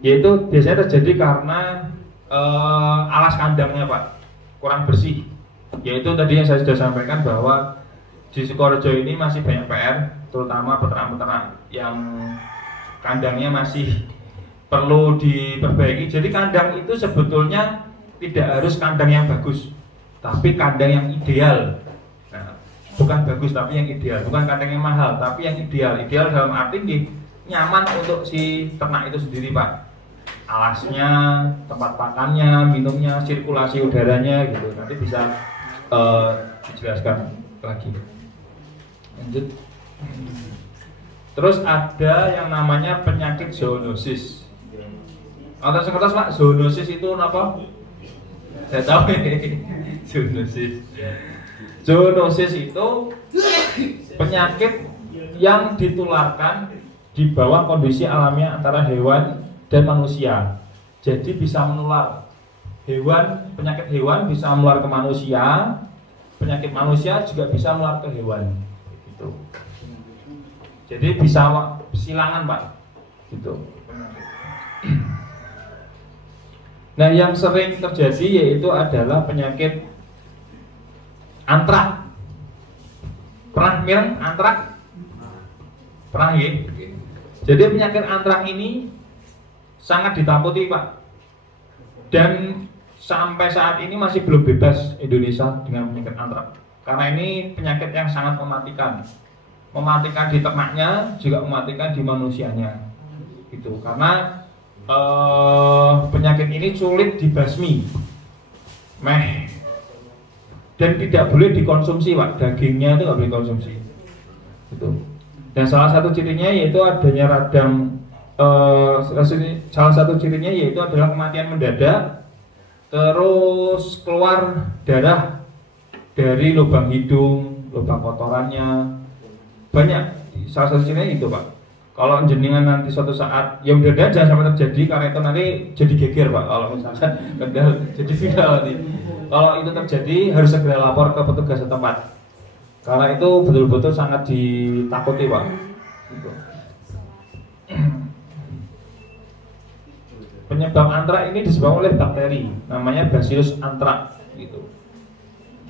Yaitu biasanya terjadi karena alas kandangnya Pak kurang bersih. Yaitu tadi yang saya sudah sampaikan bahwa di Sukorejo ini masih banyak PR, terutama peternak-peternak yang kandangnya masih perlu diperbaiki. Jadi kandang itu sebetulnya tidak harus kandang yang bagus, tapi kandang yang ideal. Nah, bukan bagus tapi yang ideal, bukan kandang yang mahal tapi yang ideal. Ideal dalam arti nyaman untuk si ternak itu sendiri Pak. Alasnya, tempat pakannya, minumnya, sirkulasi udaranya gitu. Nanti bisa dijelaskan lagi. Lanjut. Terus ada yang namanya penyakit zoonosis. Atau sekertas Pak, zoonosis itu apa? Saya tahu zoonosis. Zoonosis itu penyakit yang ditularkan di bawah kondisi alamiah antara hewan dan manusia. Jadi bisa menular. Penyakit hewan bisa menular ke manusia, penyakit manusia juga bisa menular ke hewan. Gitu. Jadi bisa silangan Pak. Gitu. Nah, yang sering terjadi yaitu adalah penyakit antrak. Pernah mireng antrak? Pernah ya? Jadi penyakit antrak ini sangat ditakuti Pak. Dan sampai saat ini masih belum bebas Indonesia dengan penyakit antrak. Karena ini penyakit yang sangat mematikan. Mematikan di ternaknya, juga mematikan di manusianya. Gitu. Karena penyakit ini sulit dibasmi, dan tidak boleh dikonsumsi Pak, dagingnya itu nggak boleh dikonsumsi. Gitu. Dan salah satu cirinya yaitu adanya radang. Salah satu cirinya yaitu adalah kematian mendadak, terus keluar darah dari lubang hidung, lubang kotorannya banyak. Salah satu cirinya itu Pak. Kalau jenengan nanti suatu saat, ya mudah-mudahan jangan sampai terjadi karena itu nanti jadi geger Pak. Kalau misalkan jadi viral nanti. Kalau itu terjadi harus segera lapor ke petugas setempat. Karena itu betul-betul sangat ditakuti Pak. Gitu. Penyebab antrak ini disebabkan oleh bakteri, namanya Bacillus anthrax gitu.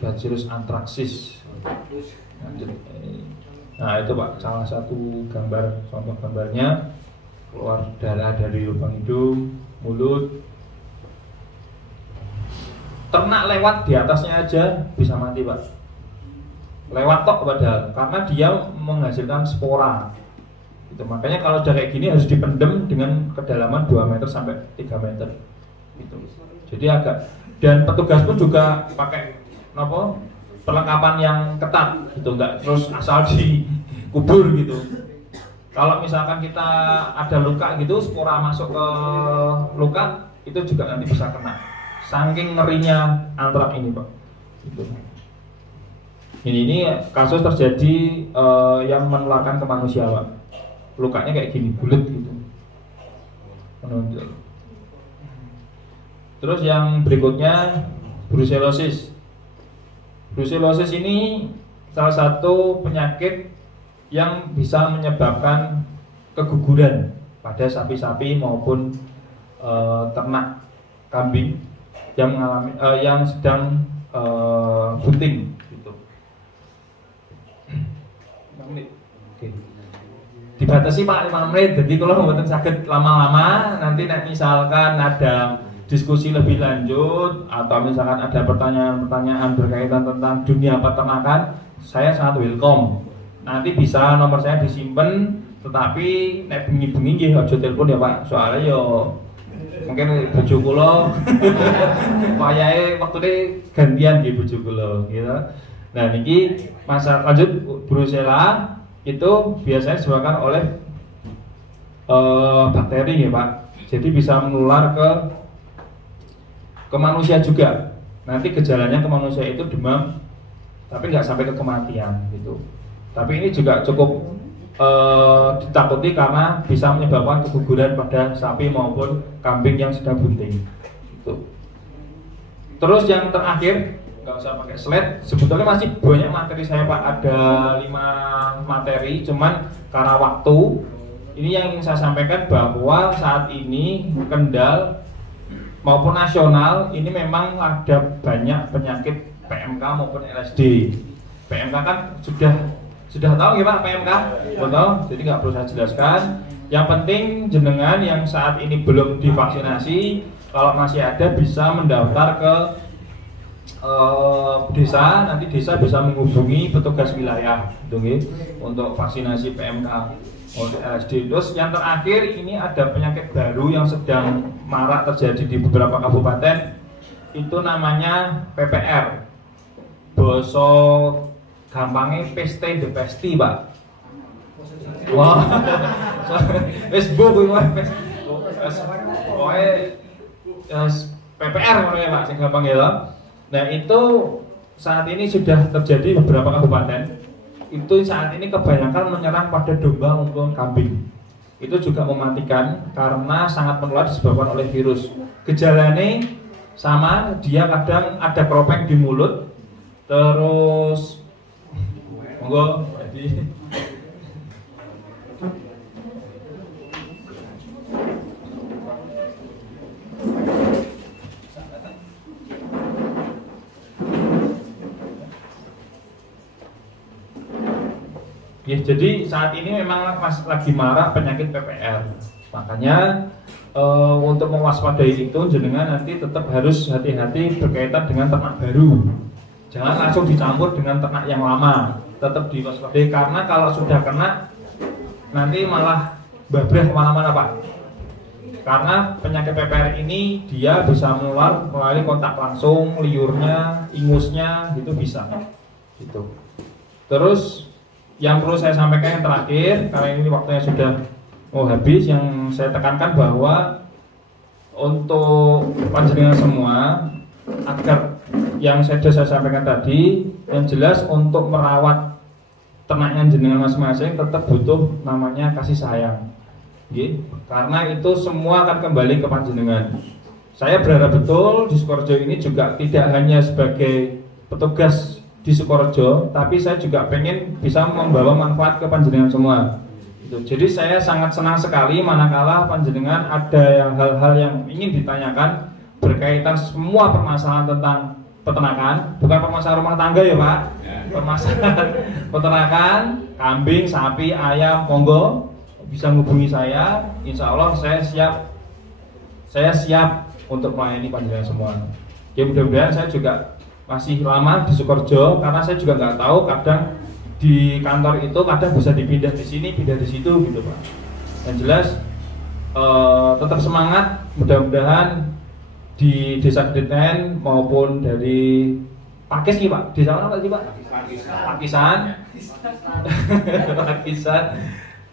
Bacillus anthracis. Nah itu Pak, salah satu gambar, contoh gambarnya, keluar darah dari lubang hidung, mulut, ternak lewat di atasnya aja bisa mati Pak. Lewat tok padahal karena dia menghasilkan spora. Itu makanya kalau udah kayak gini harus dipendem dengan kedalaman 2 meter sampai 3 meter. Gitu. Jadi agak dan petugas pun juga pakai perlengkapan yang ketat gitu, enggak terus asal dikubur gitu. Kalau misalkan kita ada luka gitu, spora masuk ke luka itu juga nanti bisa kena. Saking ngerinya antrak ini Pak. Gitu. Ini kasus terjadi yang menularkan ke manusia Pak. Lukanya kayak gini, bulat gitu. Menonjol. Terus yang berikutnya brucellosis. Brucellosis ini salah satu penyakit yang bisa menyebabkan keguguran pada sapi-sapi maupun ternak kambing yang mengalami yang sedang bunting gitu. Oke. Dibatasi Pak 5 menit. Jadi kalau mboten saged lama-lama nanti misalkan ada diskusi lebih lanjut atau misalkan ada pertanyaan-pertanyaan berkaitan tentang dunia peternakan, saya sangat welcome. Nanti bisa nomor saya disimpan, tetapi nek bengi-bengi nggih aja telepon ya Pak. Soalnya yo mungkin bojo kula wayahe wektune gantian nggih bojo kula gitu. Nah niki masa lanjut Brucella itu biasanya disebabkan oleh bakteri ya Pak. Jadi bisa menular ke manusia juga. Nanti gejalanya ke manusia itu demam, tapi nggak sampai ke kematian gitu. Tapi ini juga cukup ditakuti karena bisa menyebabkan keguguran pada sapi maupun kambing yang sedang bunting. Gitu. Terus yang terakhir, nggak usah pakai slide. Sebetulnya masih banyak materi saya Pak, ada 5 materi, cuman karena waktu ini yang ingin saya sampaikan bahwa saat ini Kendal maupun nasional ini memang ada banyak penyakit PMK maupun LSD. PMK kan sudah tahu ya Pak PMK, betul? Jadi nggak perlu saya jelaskan. Yang penting jenengan yang saat ini belum divaksinasi, kalau masih ada bisa mendaftar ke desa. Nanti desa bisa menghubungi petugas wilayah, untuk vaksinasi PMK untuk LSD. Terus yang terakhir ini ada penyakit baru yang sedang marak terjadi di beberapa kabupaten. Itu namanya PPR. Boso gampangnya peste de pesti Pak. Wah, Facebook PPR ya Pak, sing gampang ya. Nah itu saat ini sudah terjadi beberapa kabupaten. Itu saat ini kebanyakan menyerang pada domba maupun kambing. Itu juga mematikan karena sangat menular disebabkan oleh virus. Gejalanya sama, dia kadang ada keropeng di mulut, terus monggo jadi ya, jadi saat ini memang lagi marak penyakit PPR. Makanya untuk mewaspadai itu jenengan nanti tetap harus hati-hati berkaitan dengan ternak baru. Jangan langsung dicampur dengan ternak yang lama. Tetap diwaspadai karena kalau sudah kena nanti malah babreh kemana-mana Pak. Karena penyakit PPR ini dia bisa menular melalui kontak langsung, liurnya, ingusnya, gitu bisa. Gitu. Terus yang perlu saya sampaikan yang terakhir, karena ini waktunya sudah mau habis, yang saya tekankan bahwa untuk panjenengan semua agar yang sudah saya sampaikan tadi, yang jelas untuk merawat ternaknya jenengan masing-masing tetap butuh namanya kasih sayang. Karena itu semua akan kembali ke panjenengan. Saya berharap betul di Sukorejo ini juga tidak hanya sebagai petugas di Sukorejo, tapi saya juga pengen bisa membawa manfaat ke panjenengan semua. Jadi saya sangat senang sekali manakala panjenengan ada hal-hal yang ingin ditanyakan berkaitan semua permasalahan tentang peternakan, bukan permasalahan rumah tangga ya Pak, permasalahan peternakan, kambing, sapi, ayam, monggo bisa menghubungi saya. Insya Allah saya siap untuk melayani panjenengan semua. Ya mudah-mudahan saya juga masih lama di Sukorejo, karena saya juga nggak tahu kadang di kantor itu kadang bisa dipindah di sini, pindah di situ gitu Pak. Yang jelas tetap semangat, mudah-mudahan di Desa Gedeten maupun dari Pakis nih Pak, desa mana Pak sih Pak? Pakisan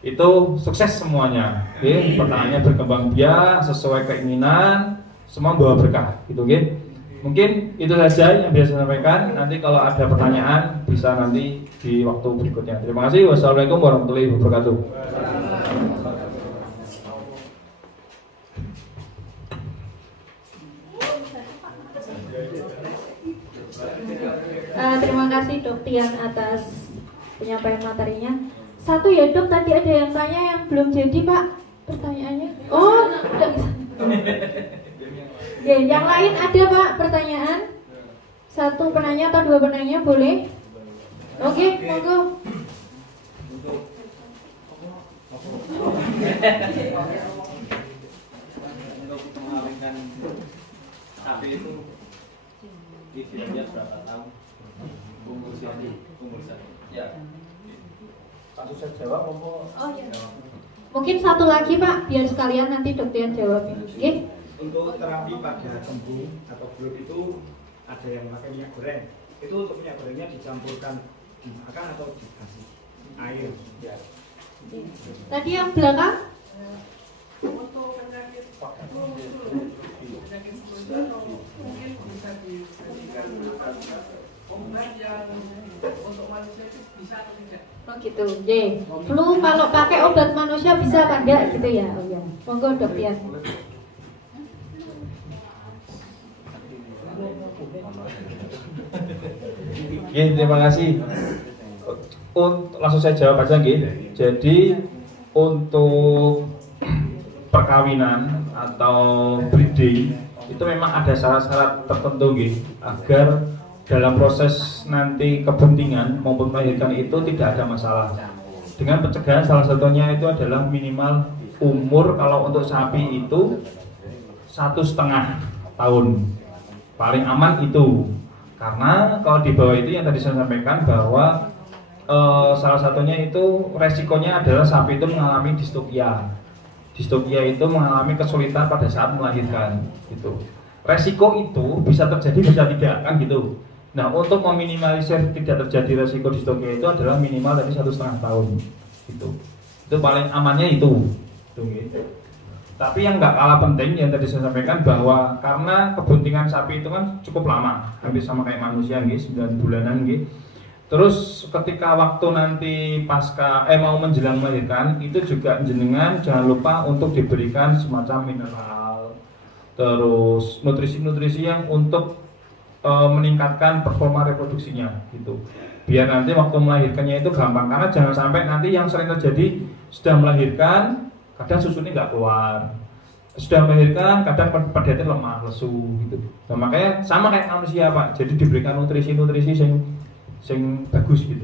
itu sukses semuanya. Oke, pertanyaannya berkembang biak sesuai keinginan, semua bawa berkah gitu oke. Mungkin itu saja yang bisa saya sampaikan. Nanti kalau ada pertanyaan bisa nanti di waktu berikutnya. Terima kasih. Wassalamualaikum warahmatullahi wabarakatuh. Terima kasih Dok Tian atas penyampaian materinya. Satu ya Dok, tadi ada yang tanya yang belum jadi Pak pertanyaannya. Oh, udah bisa. Ya, yang lain ada Pak pertanyaan? Satu penanya atau dua penanya boleh? Oke, monggo. Untuk mengawinkan sapi itu idealnya berapa tahun? Umur ya. Langsung saya jawab Oh iya. Mungkin satu lagi Pak, biar sekalian nanti Dokter jawab. Oke. Untuk terapi pada kembung atau belut itu ada yang pakai minyak goreng. Itu untuk minyak gorengnya dicampurkan dimakan atau dikasih air. Ya. Tadi yang belakang? Untuk penyakit flu itu mungkin bisa diberikan obat yang untuk manusia itu bisa atau tidak? Oh gitu. Flu kalau pakai obat manusia bisa apa enggak gitu ya? Oh ya. Monggo Dok Tian. Terima kasih. Langsung saya jawab aja nggih. Jadi untuk perkawinan atau breeding itu memang ada syarat-syarat tertentu nggih agar dalam proses nanti kebuntingan maupun melahirkan itu tidak ada masalah. Dengan pencegahan salah satunya itu adalah minimal umur kalau untuk sapi itu 1,5 tahun. Paling aman itu. Karena kalau di bawah itu yang tadi saya sampaikan bahwa salah satunya itu resikonya adalah sapi itu mengalami distokia. Distokia itu mengalami kesulitan pada saat melahirkan gitu. Resiko itu bisa terjadi bisa tidak kan gitu. Nah untuk meminimalisir tidak terjadi resiko distokia itu adalah minimal dari 1,5 tahun gitu. Itu paling amannya itu gitu. Tapi yang nggak kalah penting yang tadi saya sampaikan bahwa karena kebuntingan sapi itu kan cukup lama, hampir sama kayak manusia gitu, 9 bulanan gitu. Terus ketika waktu nanti pasca mau menjelang melahirkan itu juga jenengan jangan lupa untuk diberikan semacam mineral, terus nutrisi-nutrisi yang untuk meningkatkan performa reproduksinya gitu. Biar nanti waktu melahirkannya itu gampang, karena jangan sampai nanti yang sering terjadi sudah melahirkan kadang susunya nggak keluar, sudah melahirkan kadang pada itu lemah, lesu gitu. Nah, makanya sama kayak manusia Pak, jadi diberikan nutrisi-nutrisi yang bagus gitu.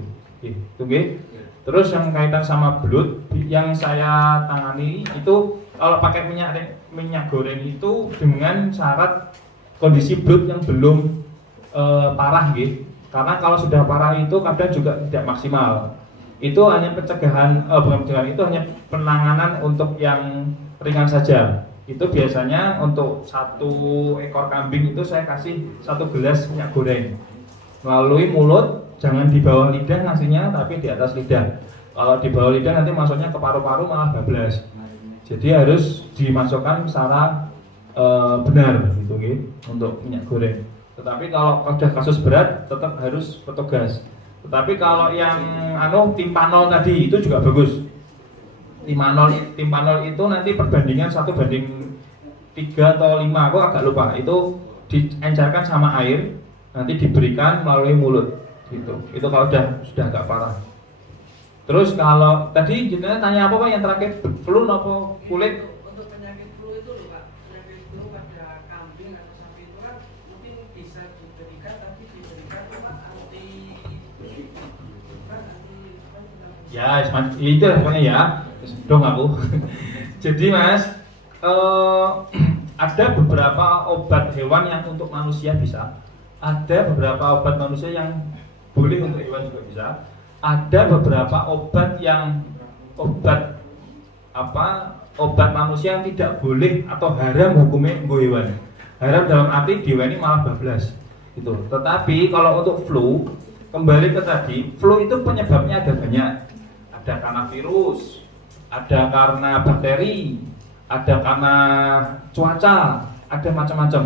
Oke. Terus yang kaitan sama belut yang saya tangani itu kalau pakai minyak goreng itu dengan syarat kondisi belut yang belum parah gitu. Karena kalau sudah parah itu kadang juga tidak maksimal. Itu hanya pencegahan, bukan pencegahan, itu hanya penanganan untuk yang ringan saja. Itu biasanya untuk 1 ekor kambing itu saya kasih 1 gelas minyak goreng melalui mulut, jangan di bawah lidah ngasihnya, tapi di atas lidah. Kalau di bawah lidah nanti masuknya ke paru-paru malah bablas. Jadi harus dimasukkan secara benar gitu untuk minyak goreng. Tetapi kalau sudah kasus berat tetap harus petugas. Tetapi kalau yang timpanol tadi itu juga bagus. Timpanol itu nanti perbandingan 1:3 atau 5, aku agak lupa. Itu diencerkan sama air, nanti diberikan melalui mulut gitu. Itu kalau sudah agak parah. Terus kalau tadi jenengan tanya apa Pak yang terakhir, flu atau kulit? Untuk penyakit flu itu loh Pak, penyakit flu pada kambing atau sapi itu kan mungkin bisa diberikan, tapi diberikan Pak anti Ya, itu pokoknya ya. Dong aku. Jadi Mas, ada beberapa obat hewan yang untuk manusia bisa, ada beberapa obat manusia yang boleh untuk hewan juga bisa, ada beberapa obat yang obat manusia yang tidak boleh atau haram hukumnya untuk hewan. Haram dalam arti dewa ini malah bablas gitu. Tetapi kalau untuk flu, kembali ke tadi, flu itu penyebabnya ada banyak. Ada karena virus, ada karena bakteri, ada karena cuaca, ada macam-macam.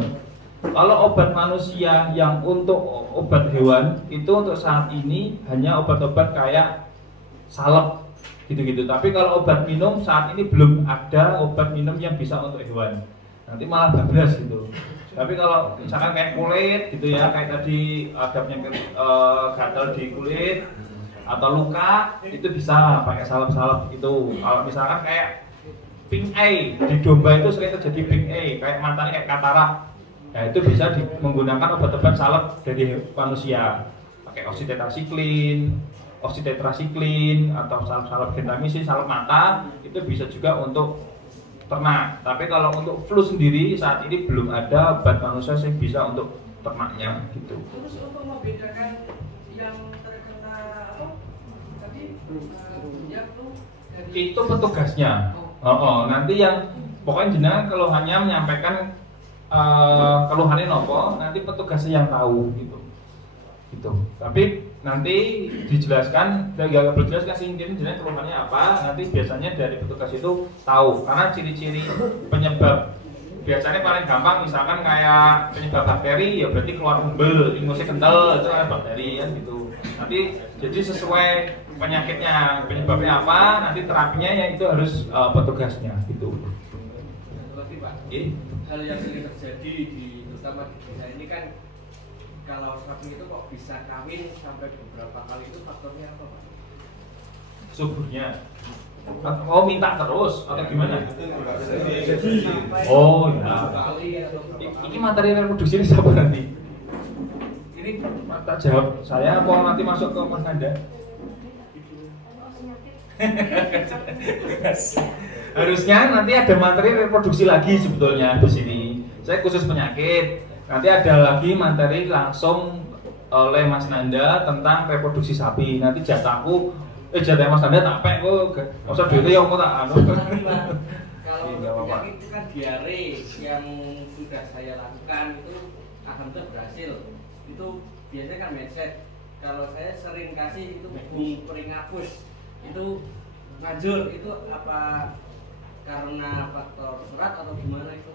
Kalau obat manusia yang untuk obat hewan itu untuk saat ini hanya obat-obat kayak salep gitu-gitu. Tapi kalau obat minum saat ini belum ada obat minum yang bisa untuk hewan. Nanti malah bablas gitu. Tapi kalau misalkan kayak kulit gitu ya, kayak tadi ada penyakit gatal di kulit atau luka, itu bisa pakai salep-salep itu. Kalau misalkan kayak pink eye di domba itu sering terjadi pink eye, kayak matanya kayak katarak. Nah itu bisa menggunakan obat-obat salep dari manusia, pakai oksitetrasiklin atau salep gentamicin, salep mata, itu bisa juga untuk ternak. Tapi kalau untuk flu sendiri saat ini belum ada obat manusia yang bisa untuk ternaknya gitu. Terus untuk membedakan yang terkena apa tadi yang flu dari Itu petugasnya. Nanti yang pokoknya jenengan kalau hanya menyampaikan keluhannya nopo, nanti petugasnya yang tahu gitu. Tapi nanti dijelaskan, nggak perlu jelaskan sih intinya jenengan keluhannya apa. Nanti biasanya dari petugas itu tahu, karena ciri-ciri penyebab biasanya paling gampang misalkan kayak penyebab bakteri ya berarti keluar umbel, ingusnya kental, itu ada bakteri kan gitu. Nanti jadi sesuai penyakitnya, penyebabnya apa, nanti terapinya ya itu harus petugasnya gitu. berarti Pak. Hal yang sering terjadi terutama di desa ini kan, kalau sapi itu kok bisa kawin sampai beberapa kali, itu faktornya apa Pak? Suburnya. Oh minta terus atau gimana? Jadi Oh ya. Kali atau berapa Ini materi reproduksi ini siapa nanti? Ini tak jawab saya apa nanti masuk ke Mas Anda? Harusnya nanti ada materi reproduksi lagi sebetulnya di sini. Saya khusus penyakit. Nanti ada lagi materi langsung oleh Mas Nanda tentang reproduksi sapi. Nanti jatahku, jatah Mas Nanda tak pek kok. Masa duitnya yang mau tak anu. Kalau untuk penyakit itu kan diare yang sudah saya lakukan itu alhamdulillah berhasil. Itu biasanya kan mindset. Kalau saya sering kasih itu bung peringapus itu manjur, itu apa karena faktor serat atau gimana itu?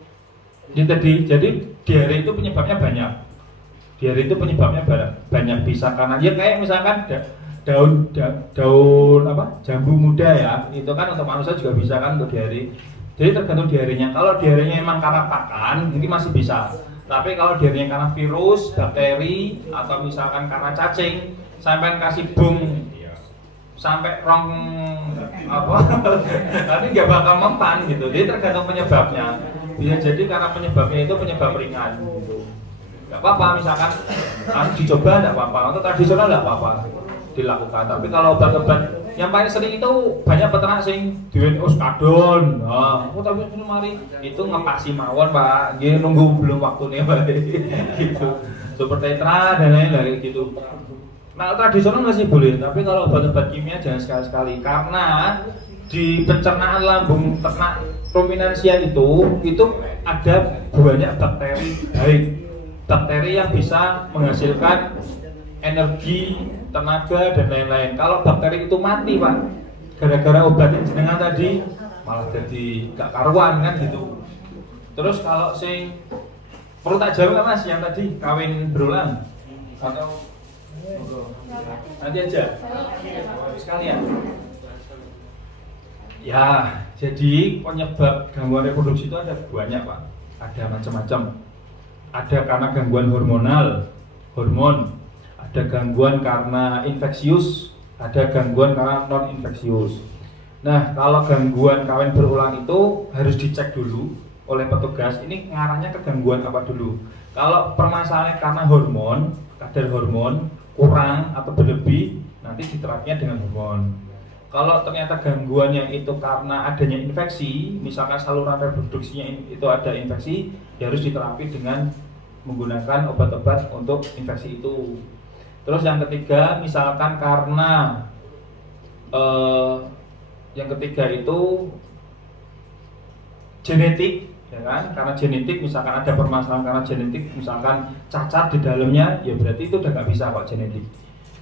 Jadi diare itu penyebabnya banyak. Diare itu penyebabnya banyak, bisa karena ya kayak misalkan daun apa jambu muda ya, itu kan untuk manusia juga bisa kan untuk diare. Jadi tergantung diarenya. Kalau diarenya memang karena pakan, mungkin masih bisa. Tapi kalau diarenya karena virus, bakteri, atau misalkan karena cacing, sampai kasih bung sampai rong apa, nanti nggak bakal mempan gitu. Jadi tergantung penyebabnya. Bisa jadi karena penyebabnya itu penyebab ringan gitu. Nggak apa-apa, misalkan dicoba nggak apa-apa, untuk tradisional nggak apa-apa dilakukan. Tapi kalau obat-obat yang paling sering itu banyak peternak sing duwe oskadon. Tapi mari itu ngepasi mawon Pak, dia nunggu belum waktunya Pak gitu. Super tetra dan lain-lain gitu. Nah tradisional masih boleh, tapi kalau obat-obat kimia jangan sekali-sekali, karena di pencernaan lambung ternak ruminansia itu ada banyak bakteri baik, bakteri yang bisa menghasilkan energi, tenaga dan lain-lain. Kalau bakteri itu mati Pak, gara-gara obat yang jenengan tadi malah jadi gak karuan kan gitu. Terus kalau sing perlu tak jawab Mas yang tadi kawin berulang atau nanti aja sekalian. Ya, jadi penyebab gangguan reproduksi itu ada banyak Pak, ada macam-macam. Ada karena gangguan hormon, ada gangguan karena infeksius, ada gangguan karena non infeksius. Nah, kalau gangguan kawin berulang itu harus dicek dulu oleh petugas. Ini ngarahnya ke gangguan apa dulu. Kalau permasalahan karena hormon, kadar hormon kurang atau berlebih, nanti diterapinya dengan hormon. Kalau ternyata gangguannya itu karena adanya infeksi, misalkan saluran reproduksinya itu ada infeksi, ya harus diterapi dengan menggunakan obat-obat untuk infeksi itu. Terus yang ketiga, misalkan karena yang ketiga itu genetik, ya kan? Karena genetik, misalkan ada permasalahan karena genetik, misalkan cacat di dalamnya, ya berarti itu udah nggak bisa kok genetik.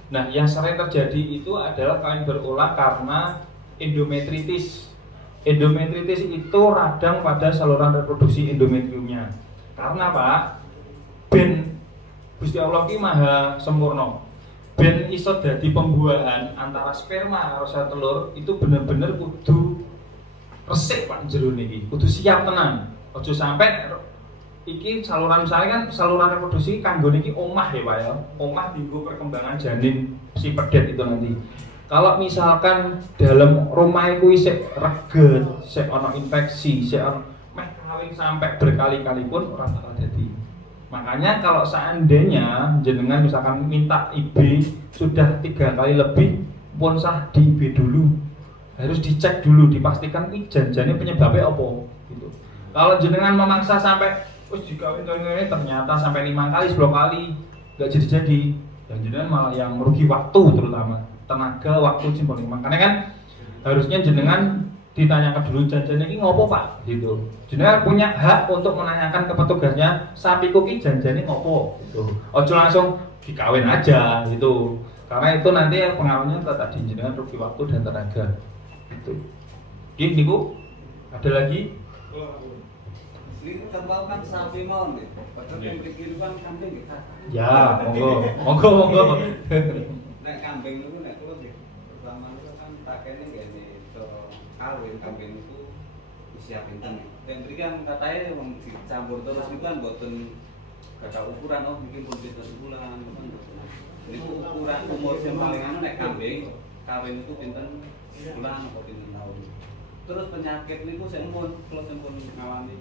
Nah, yang sering terjadi itu adalah kawin berulang karena endometritis. Endometritis itu radang pada saluran reproduksi endometriumnya. Karena Pak, ben Gusti Allah ki maha sempurna. Ben iso dadi pembuahan antara sperma karo sel telur itu bener-bener kudu resik Pak jero niki, kudu siap tenan. Ojo sampai iki saluran misalnya kan saluran reproduksi kanggo niki omah ya Pak ya. Omah dienggo perkembangan janin si pedet itu nanti. Kalau misalkan dalam rumah iku isih reget, isih ana infeksi, isih ana meh kawin sampai berkali-kali pun ora bakal dadi. Makanya kalau seandainya jenengan misalkan minta IB sudah 3 kali lebih pun sah di IB dulu. Harus dicek dulu, dipastikan ini janjane penyebabnya apa gitu. Kalau jenengan memaksa sampai dikawin ternyata sampai 5 kali, 10 kali nggak jadi-jadi, dan jenengan malah yang merugi waktu, terutama tenaga, waktu simpel. Makanya kan harusnya jenengan ditanyakan dulu janjinya ini ngopo Pak gitu. Jenengan punya hak untuk menanyakan ke petugasnya sapiku ki janjinya ngopo gitu. Ojo langsung dikawin aja gitu. Karena itu nanti pengaruhnya ke tadi jenengan rugi waktu dan tenaga gitu. Gini Bu, ada lagi? Ini terbau kan sapi mau nih, padahal yang dikiriman kambing kita. Ya, monggo. Nek kambing itu nek kulo pertama itu kan pakainya gini, kawin kambing itu usia pinten. Dan berikan katanya dicampur terus itu kan buatan kata ukuran, oh mungkin pun pinten sebulan, kan. Ini ukuran umur yang paling anu nek kambing kawin itu pinten bulan atau pinten tahun. Terus penyakit niku sempun kalau sempun ngalami.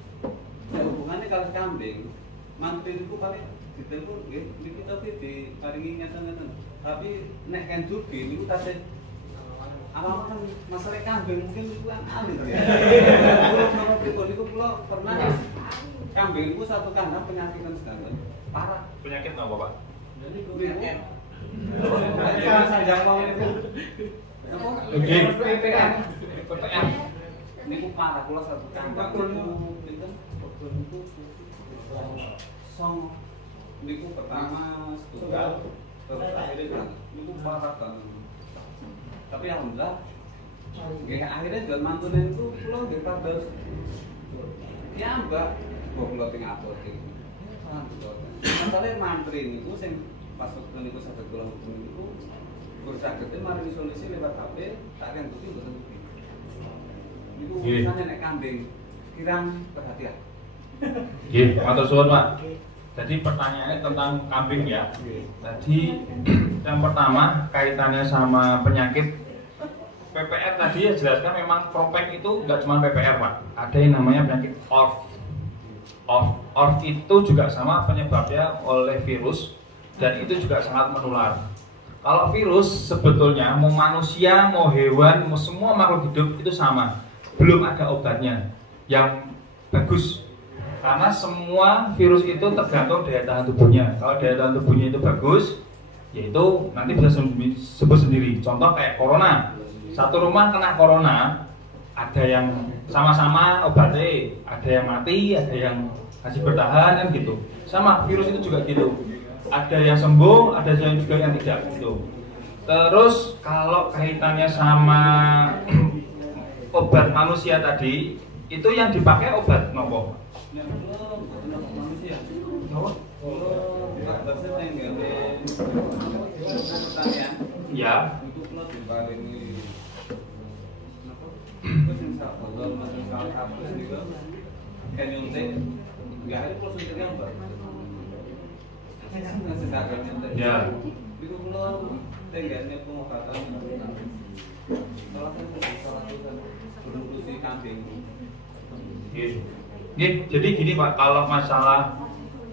Ya hubungannya kalau kambing, mantri itu paling ditelepon, niki tapi diparingi ngeten-ngeten. Tapi nek kan dugi niku tasih awal kan masalah kambing mungkin niku kan aneh ya. Kalau pribadi niku kula pernah kambing niku satu kandang penyakitan sedangkan parah. Penyakit apa Pak? Jadi penyakit. Jangan sanjang wong niku. Oke. PPN. Niku parah kula satu kandang niku pinten? Song niku pertama setunggal terus akhirnya niku parah kan. Tapi alhamdulillah nggih akhirnya jual mantune niku kula nggih kados ya Mbak kula teng apotek. Masalah mantri niku sing pas waktu niku saged kula hubungi niku kur saged maringi solusi lewat HP tak kentuti mboten tuti. Niku urusannya nek kambing kirang perhatian. Nggih, matur suwun Pak. Jadi pertanyaannya tentang kambing ya. Tadi yang pertama kaitannya sama penyakit PPR tadi ya jelaskan memang propek itu nggak cuma PPR Pak. Ada yang namanya penyakit ORF. ORF itu juga sama penyebabnya oleh virus dan itu juga sangat menular. Kalau virus sebetulnya mau manusia, mau hewan, mau semua makhluk hidup itu sama. Belum ada obatnya yang bagus. Karena semua virus itu tergantung daya tahan tubuhnya. Kalau daya tahan tubuhnya itu bagus, yaitu nanti bisa sembuh sendiri. Contoh kayak corona. Satu rumah kena corona, ada yang sama-sama obatnya, ada yang mati, ada yang masih bertahan kan gitu. Sama virus itu juga gitu. Ada yang sembuh, ada yang juga yang tidak gitu. Terus kalau kaitannya sama obat manusia tadi, itu yang dipakai obat nopo? Ya. Ya. Jadi gini Pak, kalau masalah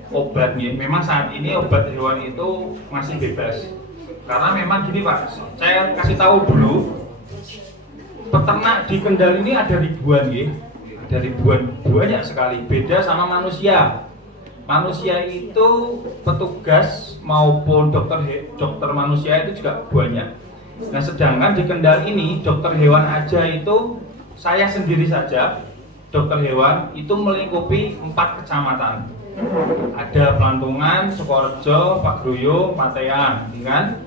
obat nih, memang saat ini obat hewan itu masih bebas. Karena memang gini Pak, saya kasih tahu dulu, peternak di Kendal ini ada ribuan ya. Ada ribuan, banyak sekali. Beda sama manusia. Manusia itu petugas maupun dokter manusia itu juga banyak. Nah, sedangkan di Kendal ini dokter hewan aja itu saya sendiri saja dokter hewan itu melingkupi 4 kecamatan. Ada Pelantungan, Sukorejo, Pagruyung, Patean, kan?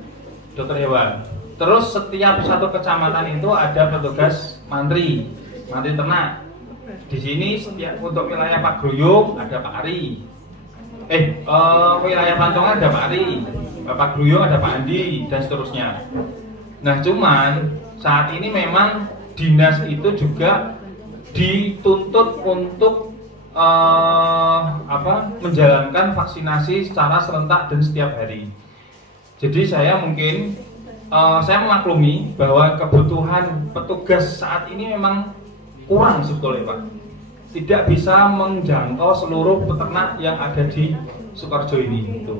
Dokter hewan. Terus setiap satu kecamatan itu ada petugas mantri ternak. Di sini setiap untuk wilayah Pagruyung ada Pak Ari. Wilayah Pelantungan ada Pak Ari, Pagruyung ada Pak Andi dan seterusnya. Nah, cuman saat ini memang dinas itu juga dituntut untuk menjalankan vaksinasi secara serentak dan setiap hari. Jadi saya memaklumi bahwa kebutuhan petugas saat ini memang kurang sebetulnya, Pak. Tidak bisa menjangkau seluruh peternak yang ada di Sukorejo ini. Gitu.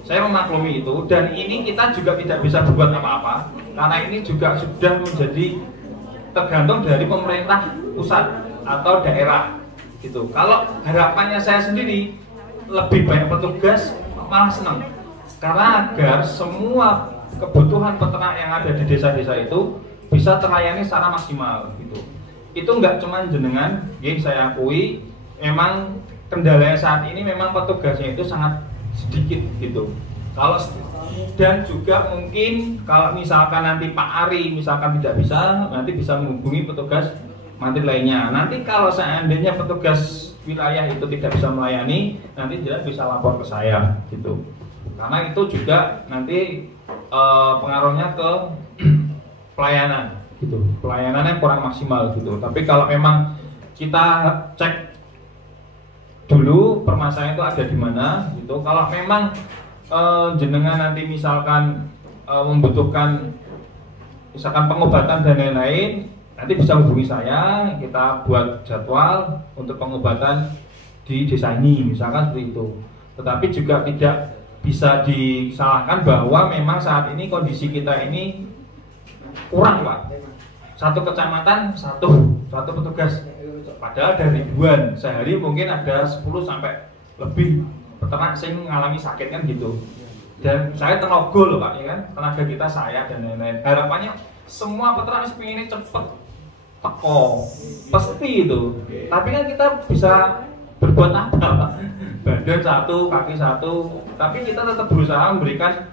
Saya memaklumi itu, dan ini kita juga tidak bisa berbuat apa-apa karena ini juga sudah menjadi tergantung dari pemerintah pusat atau daerah. Gitu. Kalau harapannya saya sendiri lebih banyak petugas malah senang, karena agar semua kebutuhan peternak yang ada di desa-desa itu bisa terlayani secara maksimal. Gitu. Itu enggak cuma jenengan, saya akui memang kendalanya saat ini memang petugasnya itu sangat sedikit gitu. Dan juga mungkin kalau misalkan nanti Pak Ari misalkan tidak bisa, nanti bisa menghubungi petugas mantri lainnya. Nanti kalau seandainya petugas wilayah itu tidak bisa melayani, nanti jelas bisa lapor ke saya gitu. Karena itu juga nanti pengaruhnya ke pelayanan. Gitu, pelayanannya kurang maksimal gitu. Tapi kalau memang kita cek dulu permasalahan itu ada di mana gitu. Kalau memang jenengan nanti misalkan membutuhkan misalkan pengobatan dan lain-lain, nanti bisa hubungi saya, kita buat jadwal untuk pengobatan di desa ini misalkan seperti itu. Tetapi juga tidak bisa disalahkan bahwa memang saat ini kondisi kita ini kurang, Pak. Satu kecamatan satu petugas, padahal ada ribuan. Sehari mungkin ada 10 sampai lebih peternak yang mengalami sakit kan gitu. Dan saya tenaga loh, Pak, ya kan, tenaga kita, saya dan lain-lain. Harapannya semua peternak ini cepet teko, pasti itu. Tapi kan kita bisa berbuat apa, Pak? Badan satu, kaki satu, tapi kita tetap berusaha memberikan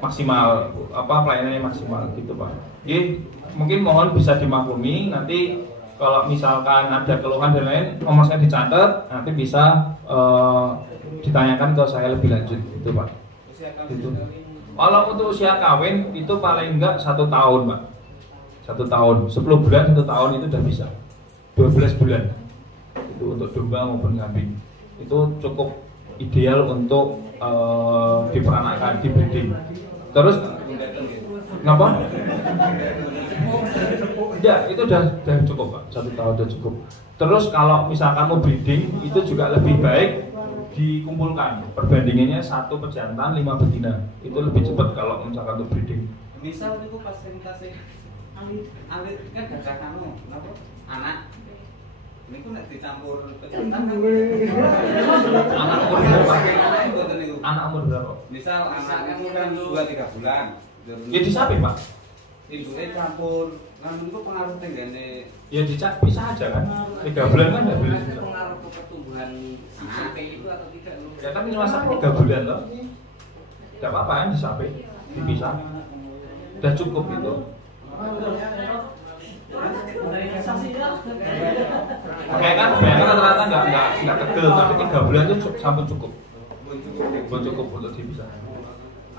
maksimal, pelayanannya maksimal gitu, Pak. Jadi mungkin mohon bisa dimaklumi, nanti kalau misalkan ada keluhan dan lain, nomor saya dicatat, nanti bisa ditanyakan ke saya lebih lanjut gitu, Pak. Gitu. Kalau untuk usia kawin itu paling enggak 1 tahun, Pak. 1 tahun, 10 bulan 1 tahun itu udah bisa. 12 bulan itu untuk domba maupun kambing itu cukup ideal untuk diperanakan, di breeding. Terus kenapa? Ya, itu udah cukup, Pak. 1 tahun udah cukup. Terus kalau misalkan mau breeding itu juga lebih baik dikumpulkan. Perbandingannya 1 pejantan 5 betina. Itu lebih cepat kalau misalkan untuk breeding. Misal itu fasilitasnya alit kan gajah kanu, anak. Ini tuh nek dicampur pejantan kan. Anak umur berapa? Anak umur berapa? Misal anaknya kan 2-3 bulan. Ya disapi, Pak. Ibunya campur, kan itu pengaruh tenggane. Ya dicak bisa aja kan. 3 bulan kan enggak boleh. Pengaruh ke pertumbuhan si sapi itu atau tidak? Ya kan cuma 3 bulan loh. Tidak apa-apa kan disapi, dipisah. Udah cukup itu. Kayak kan rata-rata nggak tegel, tapi 3 bulan itu sampai cukup. Cukup untuk dipisah.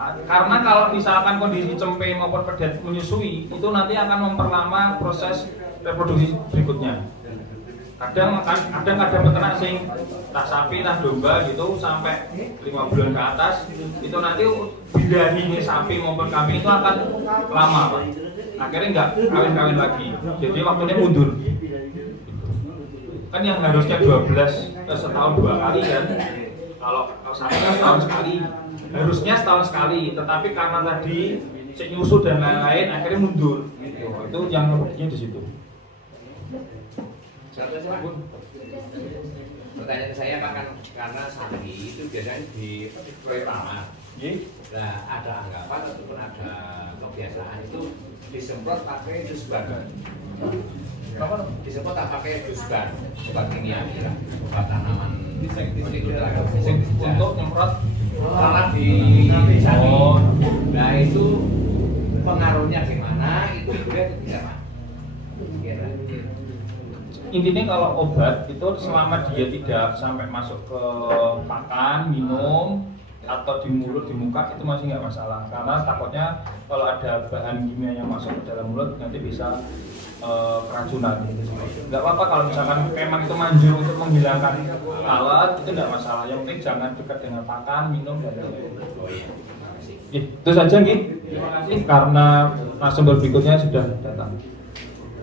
Karena kalau misalkan kondisi cempe maupun pedet menyusui, itu nanti akan memperlama proses reproduksi berikutnya. Kadang peternak sing tak sapi, tak domba gitu sampai 5 bulan ke atas, itu nanti birahinya sapi maupun kambing itu akan lama, Pak. Akhirnya nggak kawin-kawin lagi, jadi waktunya mundur. Kan yang harusnya 12 setahun 2 kali kan, kalau sapi kan setahun sekali. Harusnya setahun sekali, tetapi karena tadi nyusul dan lain-lain akhirnya mundur gitu. Itu yang ruginya di situ. Pertanyaan saya Pak, kan karena santri itu biasanya di proyek lama. Nah, ada anggapan ataupun ada kebiasaan itu disemprot pakai dusban. Disemprot pakai dusban, bukan kimia, bukan tanaman Untuk nyemprot salah di nah itu pengaruhnya gimana? Itu boleh atau tidak Pak? Intinya kalau obat itu selama dia tidak sampai masuk ke pakan, minum, atau di mulut, di muka itu masih nggak masalah. Karena takutnya kalau ada bahan kimia yang masuk ke dalam mulut nanti bisa keracunan. Nggak apa-apa kalau misalkan memang itu manjur untuk menghilangkan lalat, itu nggak masalah. Yang penting jangan dekat dengan pakan, minum, dan lain-lain. Itu saja Nggih. Terima kasih karena narasumber berikutnya sudah datang.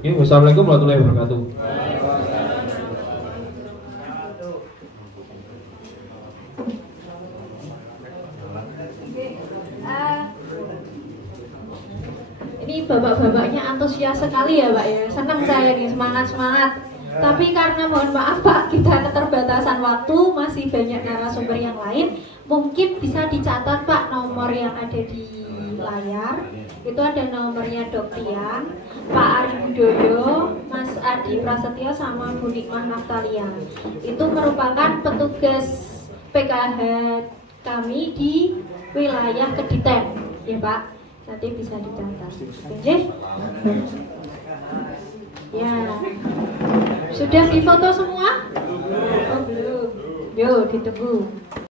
Wassalamualaikum warahmatullahi wabarakatuh. Ini bapak-bapaknya antusias sekali ya Pak ya. Senang saya nih, semangat-semangat. Tapi karena mohon maaf Pak, kita keterbatasan waktu, masih banyak narasumber yang lain. Mungkin bisa dicatat Pak nomor yang ada di layar. Itu ada nomornya Dok Tian, Pak Ari Budoyo, Mas Adi Prasetyo, sama Bu Nikmah Naftalia. Itu merupakan petugas PKH kami di wilayah Kediten, ya Pak. Nanti bisa dicatat. Oke? Ya. Sudah difoto semua? Oh belum. Yo, ditunggu.